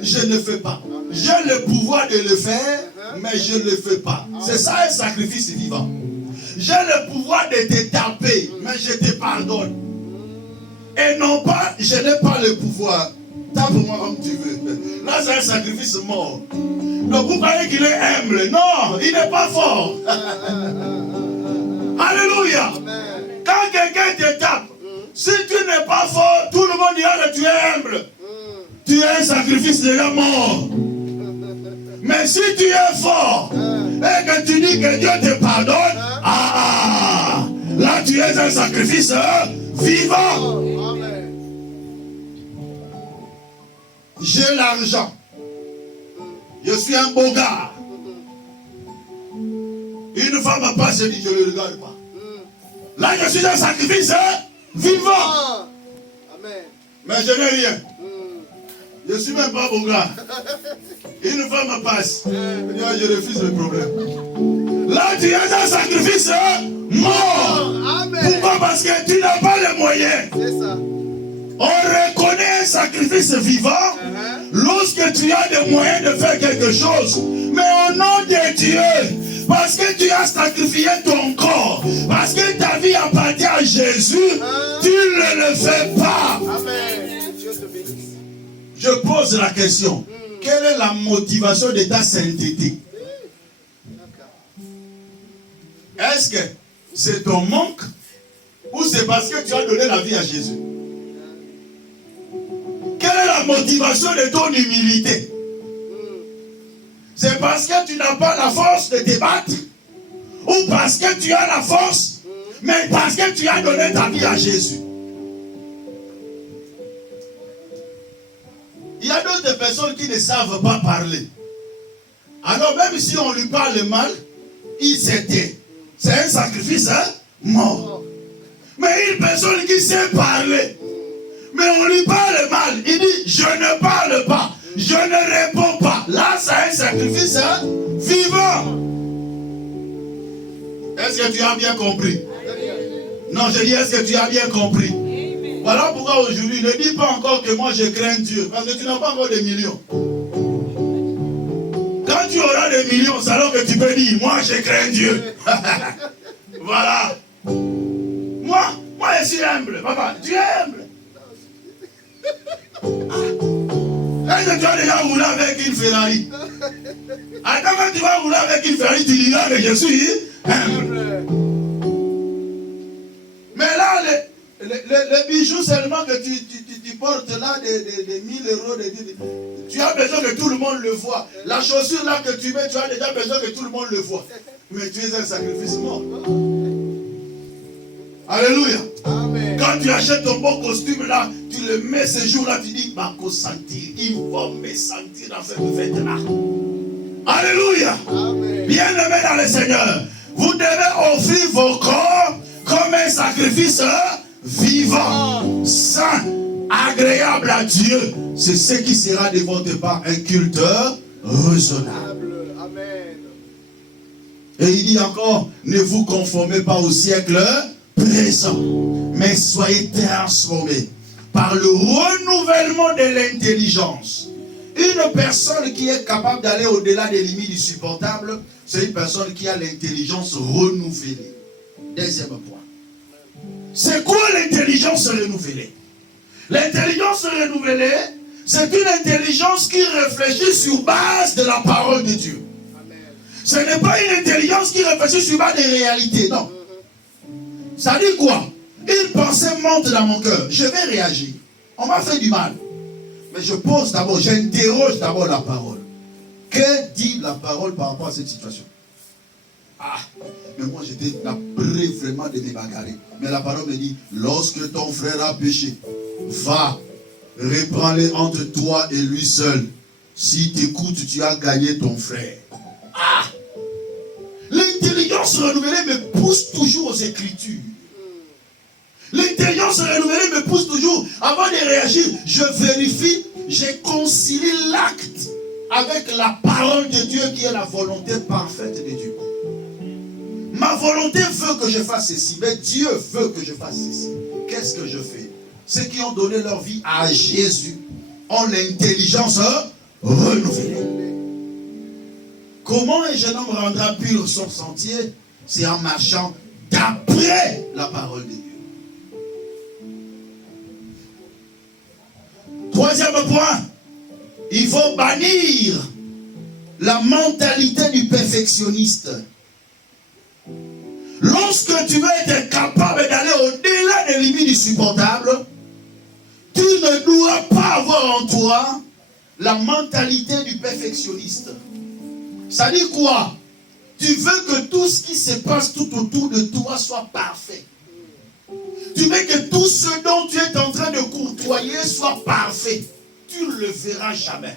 Je ne le fais pas. J'ai le pouvoir de le faire, mais je ne le fais pas. C'est ça un sacrifice vivant. J'ai le pouvoir de te taper, mais je te pardonne. Et non pas, je n'ai pas le pouvoir. Tape-moi comme tu veux. Là, c'est un sacrifice mort. Donc vous croyez qu'il est humble? Non, il n'est pas fort. Alléluia. Quand quelqu'un te tape, si tu n'es pas fort, tout le monde dira que tu es humble. Tu es un sacrifice déjà mort. Mais si tu es fort et que tu dis que Dieu te pardonne, là tu es un sacrifice vivant. J'ai l'argent. Je suis un beau gars. Une femme passe, je dis, je ne le regarde pas. Là, je suis un sacrifice vivant. Mais je n'ai rien. Je ne suis même pas beau gars. Une femme passe. Je refuse le problème. Là, tu es un sacrifice mort. Pourquoi? Parce que tu n'as pas les moyens. C'est ça. On reconnaît un sacrifice vivant lorsque tu as des moyens de faire quelque chose. Mais au nom de Dieu, parce que tu as sacrifié ton corps, parce que ta vie appartient à Jésus, tu ne le fais pas. Amen. Je pose la question. Quelle est la motivation de ta sainteté? Est-ce que c'est ton manque ou c'est parce que tu as donné la vie à Jésus? Quelle est la motivation de ton humilité? c'est parce que tu n'as pas la force de te battre, ou parce que tu as la force, mais parce que tu as donné ta vie à Jésus. Il y a d'autres personnes qui ne savent pas parler. Alors même si on lui parle mal, il se tait. C'est un sacrifice mort. Mais une personne qui sait parler, mais on lui parle mal, il dit je ne parle pas, je ne réponds pas. Là c'est un sacrifice vivant. Est-ce que tu as bien compris? Non, je dis est-ce que tu as bien compris? Voilà pourquoi aujourd'hui ne dis pas encore que moi je crains Dieu, parce que tu n'as pas encore des millions. Quand tu auras des millions, c'est alors que tu peux dire moi je crains Dieu. Voilà. Moi je suis humble. Papa, tu es humble. Est-ce que tu as déjà roulé avec une Ferrari? Attends, quand tu vas rouler avec une Ferrari, tu diras que je suis humble. Mais là, les bijoux seulement que tu portes là, des 1000 euros, tu as besoin que tout le monde le voit. La chaussure là que tu mets, tu as déjà besoin que tout le monde le voit. Mais tu es un sacrifice mort. Alléluia. Amen. Quand tu achètes ton beau costume là, tu le mets ce jour-là, tu dis, Marco sentir, il faut me sentir dans cette fête-là. Alléluia. Bien-aimés dans le Seigneur, vous devez offrir vos corps comme un sacrifice vivant, saint, agréable à Dieu. C'est ce qui sera de votre part un culte raisonnable. Amen. Et il dit encore, ne vous conformez pas au siècle présent, mais soyez transformés par le renouvellement de l'intelligence. Une personne qui est capable d'aller au-delà des limites du supportable, c'est une personne qui a l'intelligence renouvelée. Deuxième point. C'est quoi l'intelligence renouvelée? L'intelligence renouvelée, c'est une intelligence qui réfléchit sur base de la parole de Dieu. Amen. Ce n'est pas une intelligence qui réfléchit sur base des réalités, non. Ça dit quoi? Une pensée monte dans mon cœur, je vais réagir. On m'a fait du mal. Mais je pose d'abord, j'interroge d'abord la parole. Que dit la parole par rapport à cette situation? Ah, mais moi j'étais prêt vraiment de me bagarrer. Mais la parole me dit, lorsque ton frère a péché, va, reprends-le entre toi et lui seul. Si t'écoutes, tu as gagné ton frère. Ah! L'intelligence renouvelée me pousse toujours aux Écritures. L'intelligence renouvelée me pousse toujours, avant de réagir, je vérifie, je concilie l'acte avec la parole de Dieu qui est la volonté parfaite de Dieu. Ma volonté veut que je fasse ceci, mais Dieu veut que je fasse ceci. Qu'est-ce que je fais? Ceux qui ont donné leur vie à Jésus ont l'intelligence renouvelée. Comment un jeune homme rendra pur son sentier? C'est en marchant d'après la parole de Dieu. Troisième point, il faut bannir la mentalité du perfectionniste. Lorsque tu veux être capable d'aller au-delà des limites du supportable, tu ne dois pas avoir en toi la mentalité du perfectionniste. Ça dit quoi? Tu veux que tout ce qui se passe tout autour de toi soit parfait. Tu veux que tout ce dont tu es en train de courtoyer soit parfait. Tu ne le verras jamais.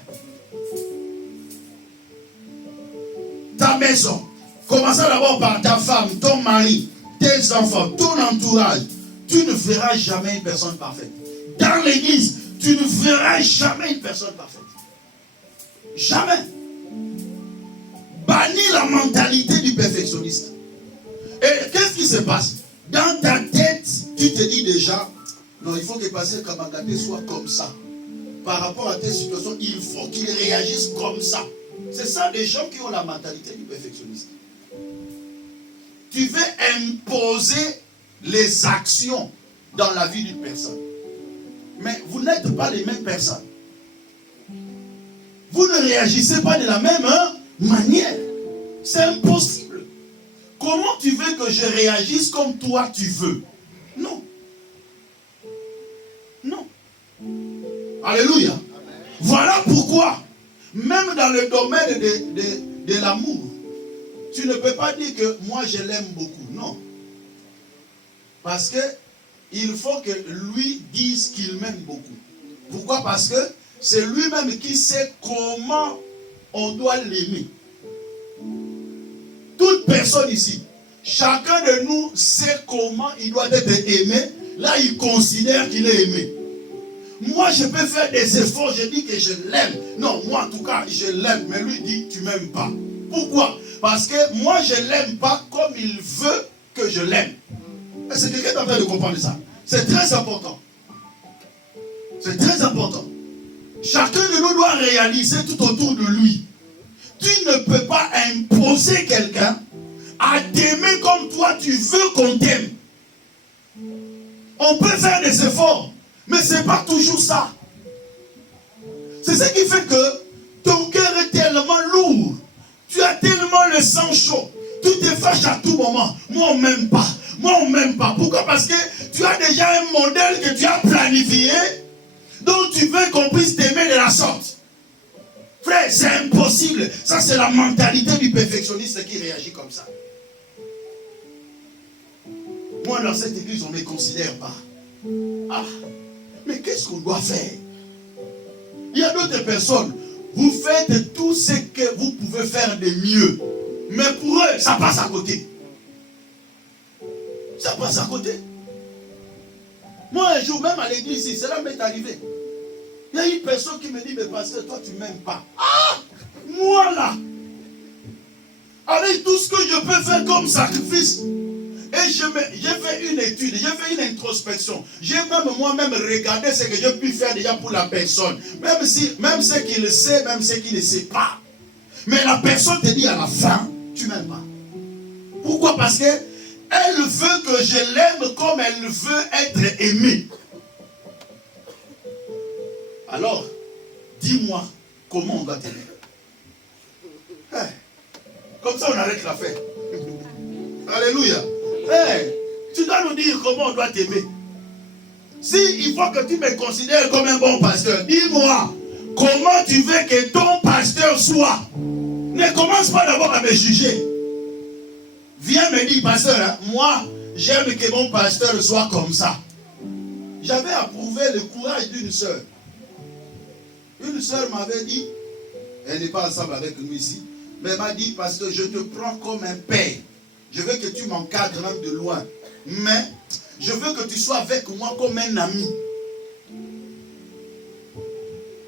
Ta maison, commençons d'abord par ta femme, ton mari, tes enfants, ton entourage. Tu ne verras jamais une personne parfaite. Dans l'église, tu ne verras jamais une personne parfaite. Jamais. Bannis la mentalité du perfectionniste. Et qu'est-ce qui se passe? Dans ta tête, tu te dis déjà, non, il faut que Pasteur Kamagaté soit comme ça. Par rapport à tes situations, il faut qu'il réagisse comme ça. C'est ça des gens qui ont la mentalité du perfectionniste. Tu veux imposer les actions dans la vie d'une personne. Mais vous n'êtes pas les mêmes personnes. Vous ne réagissez pas de la même manière. C'est impossible. Comment tu veux que je réagisse comme toi tu veux? Non. Non. Alléluia. Voilà pourquoi Même dans le domaine de l'amour, tu ne peux pas dire que moi je l'aime beaucoup. Non. Parce que il faut que lui dise qu'il m'aime beaucoup. Pourquoi? Parce que c'est lui-même qui sait comment on doit l'aimer. Toute personne ici, chacun de nous sait comment il doit être aimé. Là, il considère qu'il est aimé. Moi, je peux faire des efforts, je dis que je l'aime. Non, moi, en tout cas, je l'aime. Mais lui dit, tu ne m'aimes pas. Pourquoi? Parce que moi, je ne l'aime pas comme il veut que je l'aime. Est-ce que quelqu'un est en train de comprendre ça? C'est très important. C'est très important. Chacun de nous doit réaliser tout autour de lui. Tu ne peux pas imposer quelqu'un à t'aimer comme toi tu veux qu'on t'aime. On peut faire des efforts, mais ce n'est pas toujours ça. C'est ce qui fait que ton cœur est tellement lourd. Tu as tellement le sang chaud. Tu te fâches à tout moment. Moi, on ne m'aime pas. Moi, on ne m'aime pas. Pourquoi? Parce que tu as déjà un modèle que tu as planifié, dont tu veux qu'on puisse t'aimer de la sorte. Frère, c'est impossible. Ça, c'est la mentalité du perfectionniste qui réagit comme ça. Moi, dans cette église, on ne me considère pas. Ah, mais qu'est-ce qu'on doit faire? Il y a d'autres personnes. Vous faites tout ce que vous pouvez faire de mieux. Mais pour eux, ça passe à côté. Ça passe à côté. Moi, un jour, même à l'église, cela m'est arrivé. Il y a une personne qui me dit, mais pasteur, toi, tu ne m'aimes pas. Ah! Moi, là, avec tout ce que je peux faire comme sacrifice, et j'ai fait une étude, j'ai fait une introspection. J'ai même moi-même regardé ce que j'ai pu faire déjà pour la personne. Même ce qu'il sait, même ce qu'il ne sait pas. Mais la personne te dit à la fin, tu ne m'aimes pas. Pourquoi? Parce que elle veut que je l'aime comme elle veut être aimée. Alors, dis-moi, comment on va t'aimer? Comme ça, on arrête l'affaire. Alléluia. Tu dois nous dire comment on doit t'aimer. Si il faut que tu me considères comme un bon pasteur, dis-moi, comment tu veux que ton pasteur soit? Ne commence pas d'abord à me juger. Viens me dire, pasteur, moi, j'aime que mon pasteur soit comme ça. J'avais approuvé le courage d'une sœur. Une sœur m'avait dit, elle n'est pas ensemble avec nous ici, mais elle m'a dit, pasteur, je te prends comme un père. Je veux que tu m'encadres même de loin. Mais je veux que tu sois avec moi comme un ami.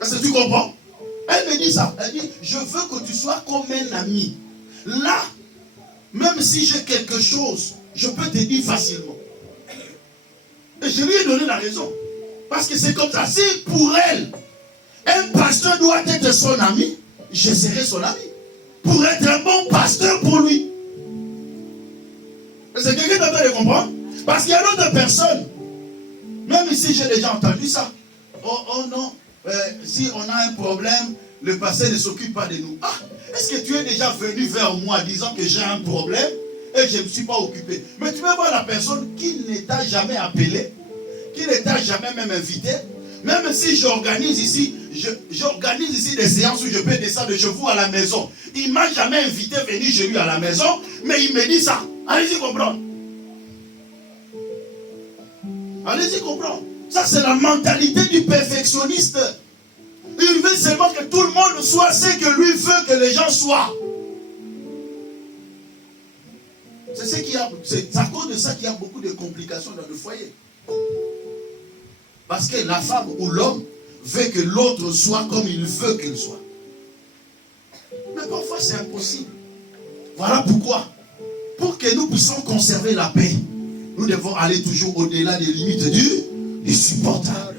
Est-ce que tu comprends? Elle me dit ça. Elle dit, je veux que tu sois comme un ami. Là, même si j'ai quelque chose, je peux te dire facilement. Et je lui ai donné la raison. Parce que c'est comme ça. Si pour elle, un pasteur doit être son ami, je serai son ami. Pour être un bon pasteur pour lui. Est-ce que quelqu'un est en train de comprendre? Parce qu'il y a d'autres personnes, même ici j'ai déjà entendu ça. Oh non, si on a un problème, le pasteur ne s'occupe pas de nous. Ah, est-ce que tu es déjà venu vers moi disant que j'ai un problème et je ne me suis pas occupé? Mais tu vas voir la personne qui ne t'a jamais appelé, qui ne t'a jamais même invité. Même si j'organise ici des séances où je peux descendre de chez vous à la maison. Il ne m'a jamais invité à venir chez lui à la maison, mais il me dit ça. Allez-y comprendre. Allez-y comprendre. Ça, c'est la mentalité du perfectionniste. Il veut seulement que tout le monde soit ce que lui veut que les gens soient. C'est à cause de ça qu'il y a beaucoup de complications dans le foyer. Parce que la femme ou l'homme veut que l'autre soit comme il veut qu'il soit. Mais parfois c'est impossible. Voilà pourquoi, pour que nous puissions conserver la paix, nous devons aller toujours au-delà des limites du supportable.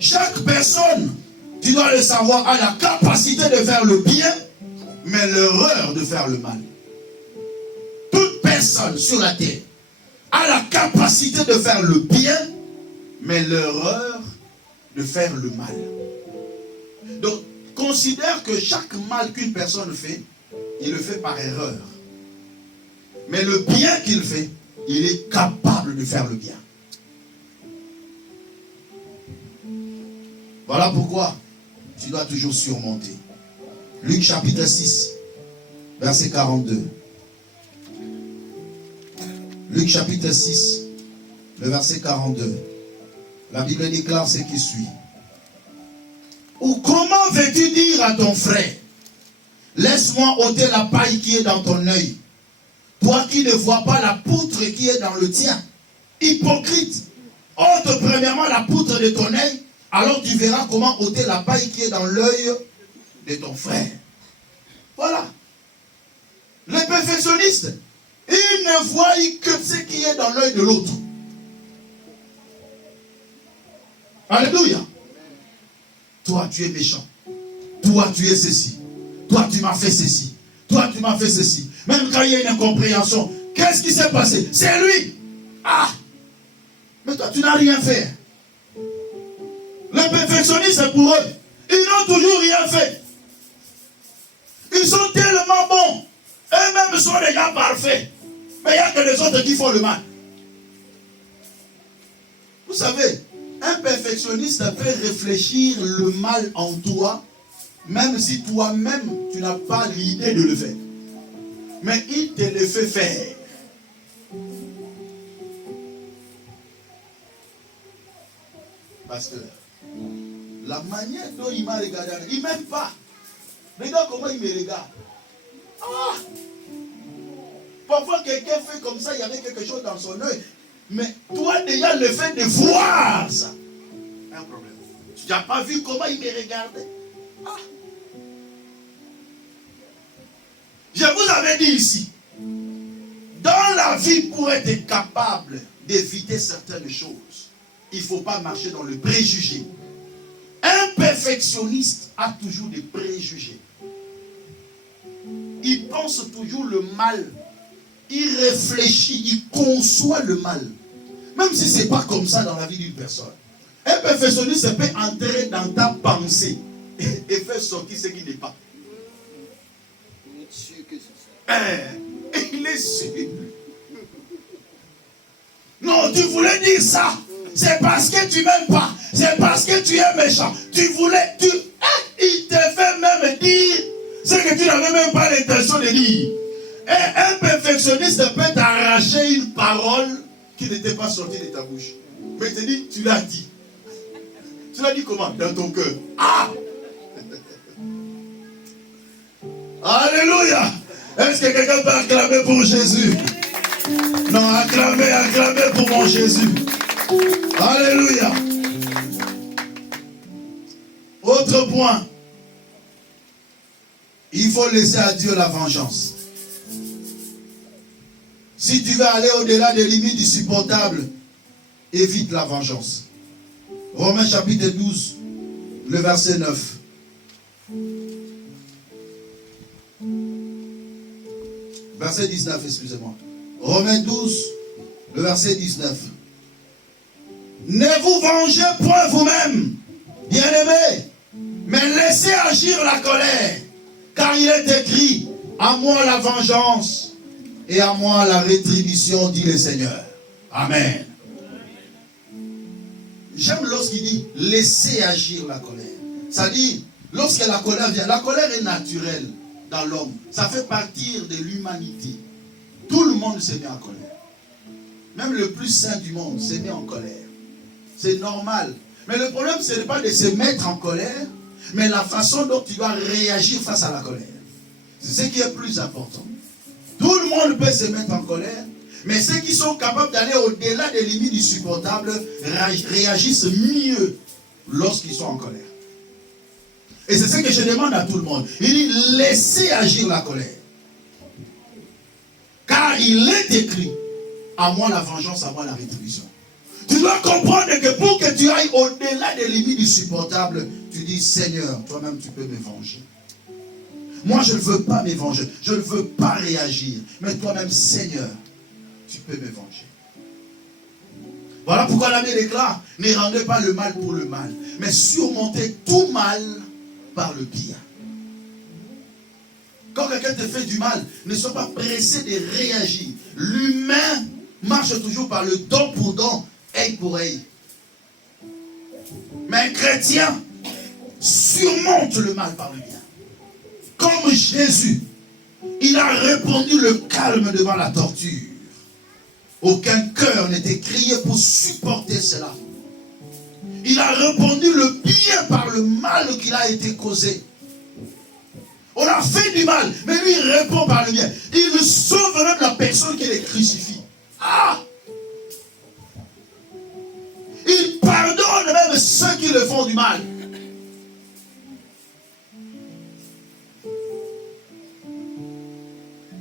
Chaque personne, tu dois le savoir, a la capacité de faire le bien, mais l'erreur de faire le mal. Toute personne sur la terre a la capacité de faire le bien, mais l'erreur de faire le mal. Donc, considère que chaque mal qu'une personne fait, il le fait par erreur. Mais le bien qu'il fait, il est capable de faire le bien. Voilà pourquoi tu dois toujours surmonter. Luc chapitre 6, verset 42. Luc chapitre 6, le verset 42. La Bible déclare ce qui suit. Ou comment veux-tu dire à ton frère, laisse-moi ôter la paille qui est dans ton œil, toi qui ne vois pas la poutre qui est dans le tien. Hypocrite, ôte premièrement la poutre de ton œil, alors tu verras comment ôter la paille qui est dans l'œil de ton frère. Voilà. Les perfectionnistes, ils ne voient que ce qui est dans l'œil de l'autre. Alléluia. Toi, tu es méchant. Toi, tu es ceci. Toi, tu m'as fait ceci. Toi, tu m'as fait ceci. Même quand il y a une incompréhension, qu'est-ce qui s'est passé? C'est lui. Ah! Mais toi, tu n'as rien fait. Les perfectionnistes, pour eux, ils n'ont toujours rien fait. Ils sont tellement bons. Eux-mêmes sont des gens parfaits. Mais il n'y a que les autres qui font le mal. Vous savez, un perfectionniste peut réfléchir le mal en toi, même si toi-même, tu n'as pas l'idée de le faire. Mais il te le fait faire. Pasteur, la manière dont il m'a regardé, il ne m'aime pas. Regarde comment il me regarde. Ah! Parfois, quelqu'un fait comme ça, il y avait quelque chose dans son œil. Mais toi, déjà, le fait de voir ça, un problème. Tu n'as pas vu comment il me regardait? Ah! Je vous avais dit ici, dans la vie, pour être capable d'éviter certaines choses, il ne faut pas marcher dans le préjugé. Un perfectionniste a toujours des préjugés. Il pense toujours le mal. Il réfléchit, il conçoit le mal. Même si ce n'est pas comme ça dans la vie d'une personne. Un perfectionniste peut entrer dans ta pensée et faire sortir ce qui n'est pas. Il est sûr que c'est ça. Il est sûr. Non, tu voulais dire ça. C'est parce que tu m'aimes pas. C'est parce que tu es méchant. Tu voulais... il te fait même dire ce que tu n'avais même pas l'intention de dire. Et un perfectionniste peut t'arracher une parole qui n'était pas sortie de ta bouche. Mais il te dit, tu l'as dit. Tu l'as dit comment? Dans ton cœur. Ah! Alléluia! Est-ce que quelqu'un peut acclamer pour Jésus? Non, acclamez pour mon Jésus. Alléluia. Autre point. Il faut laisser à Dieu la vengeance. Si tu veux aller au-delà des limites du supportable, évite la vengeance. Romains chapitre 12, le verset 9. Verset 19, excusez-moi. Romains 12, le verset 19. Ne vous vengez point vous-même, bien-aimés, mais laissez agir la colère, car il est écrit, à moi la vengeance et à moi la rétribution, dit le Seigneur. Amen. J'aime lorsqu'il dit, laissez agir la colère. Ça dit, lorsque la colère vient, la colère est naturelle dans l'homme. Ça fait partie de l'humanité. Tout le monde se met en colère. Même le plus saint du monde se met en colère. C'est normal. Mais le problème, ce n'est pas de se mettre en colère, mais la façon dont tu dois réagir face à la colère. C'est ce qui est plus important. Tout le monde peut se mettre en colère, mais ceux qui sont capables d'aller au-delà des limites du supportable réagissent mieux lorsqu'ils sont en colère. Et c'est ce que je demande à tout le monde. Il dit, laissez agir la colère. Car il est écrit, à moi la vengeance, à moi la rétribution. Tu dois comprendre que pour que tu ailles au-delà des limites du supportable, tu dis, Seigneur, toi-même tu peux me venger. Moi je ne veux pas me venger, je ne veux pas réagir. Mais toi-même, Seigneur, tu peux me venger. Voilà pourquoi la Bible déclare, ne rendez pas le mal pour le mal, mais surmontez tout mal par le bien. Quand quelqu'un te fait du mal, ne sois pas pressé de réagir. L'humain marche toujours par le don pour don, œil pour œil. Mais un chrétien, surmonte le mal par le bien. Comme Jésus, il a répandu le calme devant la torture. Aucun cœur n'était crié pour supporter cela. Il a répandu le bien par le mal qu'il a été causé. On a fait du mal, mais lui il répond par le bien. Il sauve même la personne qui les crucifie. Ah! Il pardonne même ceux qui le font du mal.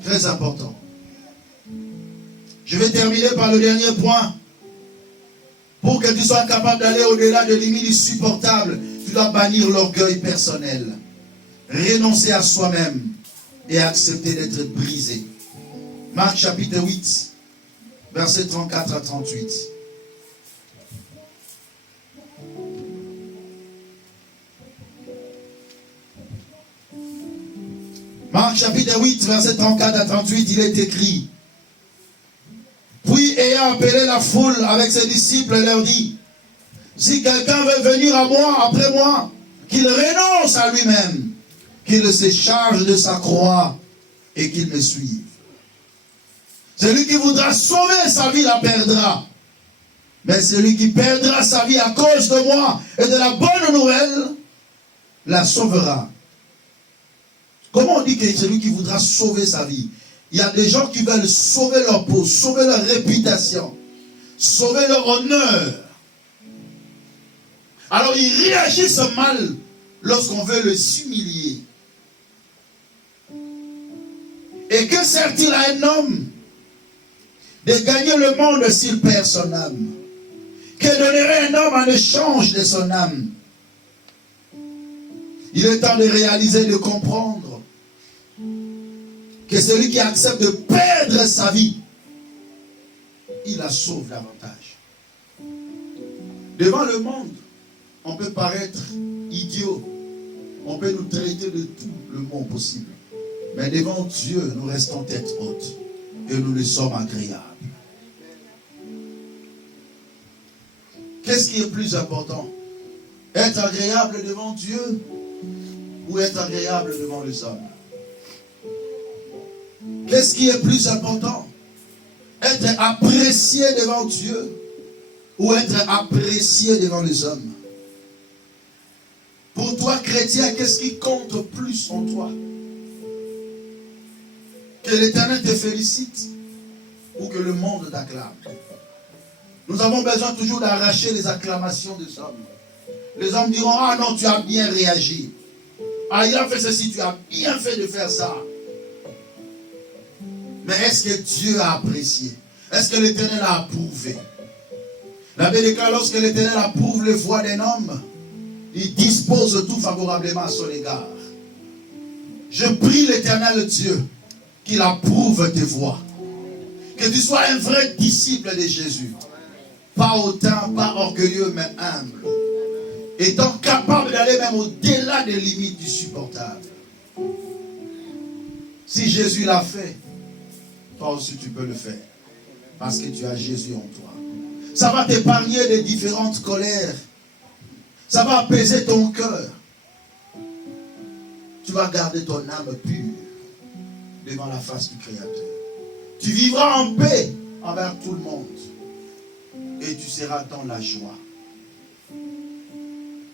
Très important. Je vais terminer par le dernier point. Pour que tu sois capable d'aller au-delà des limites insupportables, tu dois bannir l'orgueil personnel. Renoncer à soi-même et accepter d'être brisé. Marc chapitre 8, versets 34 à 38. Marc chapitre 8, versets 34 à 38, il est écrit: Puis ayant appelé la foule avec ses disciples, il leur dit: Si quelqu'un veut venir à moi, après moi, qu'il renonce à lui-même, qu'il se charge de sa croix et qu'il me suive. Celui qui voudra sauver sa vie la perdra. Mais celui qui perdra sa vie à cause de moi et de la bonne nouvelle, la sauvera. Comment on dit que celui qui voudra sauver sa vie? Il y a des gens qui veulent sauver leur peau, sauver leur réputation, sauver leur honneur. Alors ils réagissent mal lorsqu'on veut les humilier. Et que sert-il à un homme de gagner le monde s'il perd son âme? Que donnerait un homme en échange de son âme? Il est temps de réaliser, de comprendre que celui qui accepte de perdre sa vie, il la sauve davantage. Devant le monde, on peut paraître idiot, on peut nous traiter de tout le monde possible. Mais devant Dieu, nous restons tête haute et nous le sommes agréables. Qu'est-ce qui est plus important? Être agréable devant Dieu ou être agréable devant les hommes? Qu'est-ce qui est plus important? Être apprécié devant Dieu ou être apprécié devant les hommes? Pour toi, chrétien, qu'est-ce qui compte plus en toi? Que l'Éternel te félicite ou que le monde t'acclame? Nous avons besoin toujours d'arracher les acclamations des hommes. Les hommes diront: ah non, tu as bien réagi. Ah, il a fait ceci, tu as bien fait de faire ça. Mais est-ce que Dieu a apprécié? Est-ce que l'Éternel a approuvé? La Bible déclare: lorsque l'Éternel approuve les voies d'un homme, il dispose tout favorablement à son égard. Je prie l'Éternel Dieu qu'il approuve tes voies. Que tu sois un vrai disciple de Jésus. Pas hautain, pas orgueilleux, mais humble. Étant capable d'aller même au-delà des limites du supportable. Si Jésus l'a fait, toi aussi tu peux le faire. Parce que tu as Jésus en toi. Ça va t'épargner des différentes colères. Ça va apaiser ton cœur. Tu vas garder ton âme pure devant la face du Créateur. Tu vivras en paix envers tout le monde. Et tu seras dans la joie.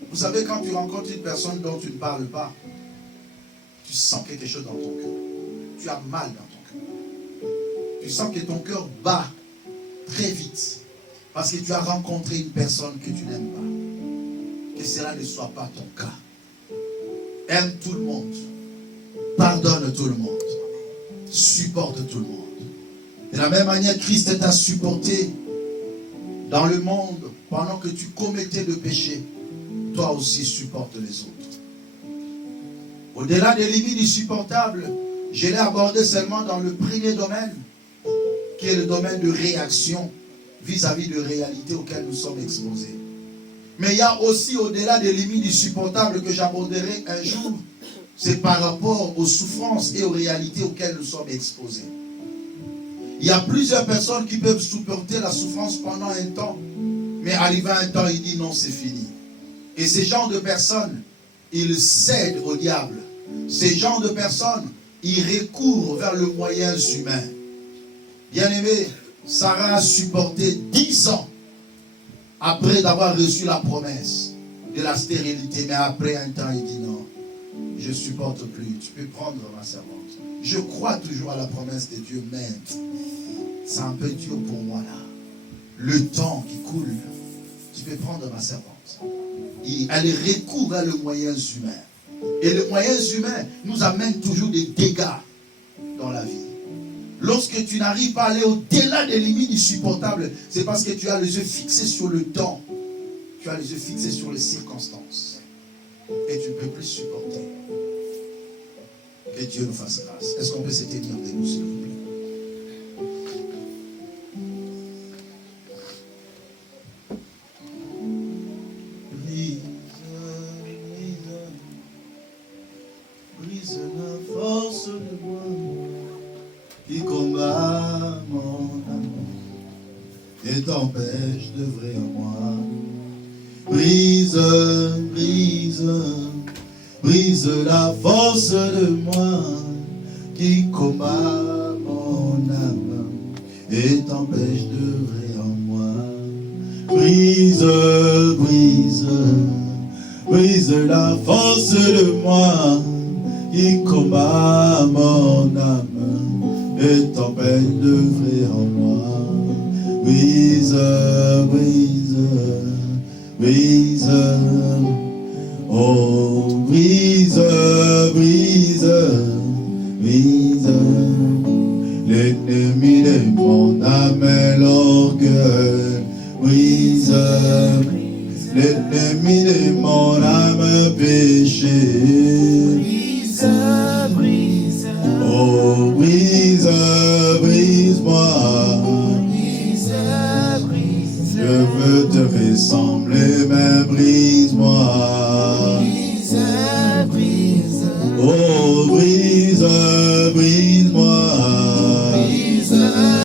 Vous savez, quand tu rencontres une personne dont tu ne parles pas, tu sens quelque chose dans ton cœur. Tu as mal dans ton cœur. Tu sens que ton cœur bat très vite. Parce que tu as rencontré une personne que tu n'aimes pas. Que cela ne soit pas ton cas. Aime tout le monde. Pardonne tout le monde. Supporte tout le monde. De la même manière, Christ t'a supporté dans le monde pendant que tu commettais le péché. Toi aussi supporte les autres. Au-delà des limites insupportables, je l'ai abordé seulement dans le premier domaine, qui est le domaine de réaction vis-à-vis de réalités auxquelles nous sommes exposés. Mais il y a aussi au-delà des limites insupportables que j'aborderai un jour, c'est par rapport aux souffrances et aux réalités auxquelles nous sommes exposés. Il y a plusieurs personnes qui peuvent supporter la souffrance pendant un temps, mais arrivé à un temps, il dit non, c'est fini. Et ces genres de personnes, ils cèdent au diable. Ces genres de personnes, ils recourent vers le moyen humain. Bien-aimé, Sarah a supporté 10 ans après d'avoir reçu la promesse de la stérilité. Mais après un temps, il dit non, je ne supporte plus. Tu peux prendre ma servante. Je crois toujours à la promesse de Dieu, mais c'est un peu dur pour moi là. Le temps qui coule, tu peux prendre ma servante. Elle recourt à le moyen humain. Et le moyen humain nous amène toujours des dégâts dans la vie. Lorsque tu n'arrives pas à aller au-delà des limites insupportables, c'est parce que tu as les yeux fixés sur le temps. Tu as les yeux fixés sur les circonstances. Et tu ne peux plus supporter. Que Dieu nous fasse grâce. Est-ce qu'on peut se tenir debout, s'il vous plaît? Brise la force de moi qui combat mon amour et t'empêche de vrai en moi. Brise, brise, brise la force de moi qui combat mon âme et t'empêche de vrai en moi. Brise, brise, brise la force de moi qui combat mon âme et t'empêche de vrai en moi. Brise, brise, brise, oh brise, brise, brise, l'ennemi de mon âme est l'orgueil. Brise, l'ennemi de mon âme péché. Brise, brise, oh brise, brise-moi.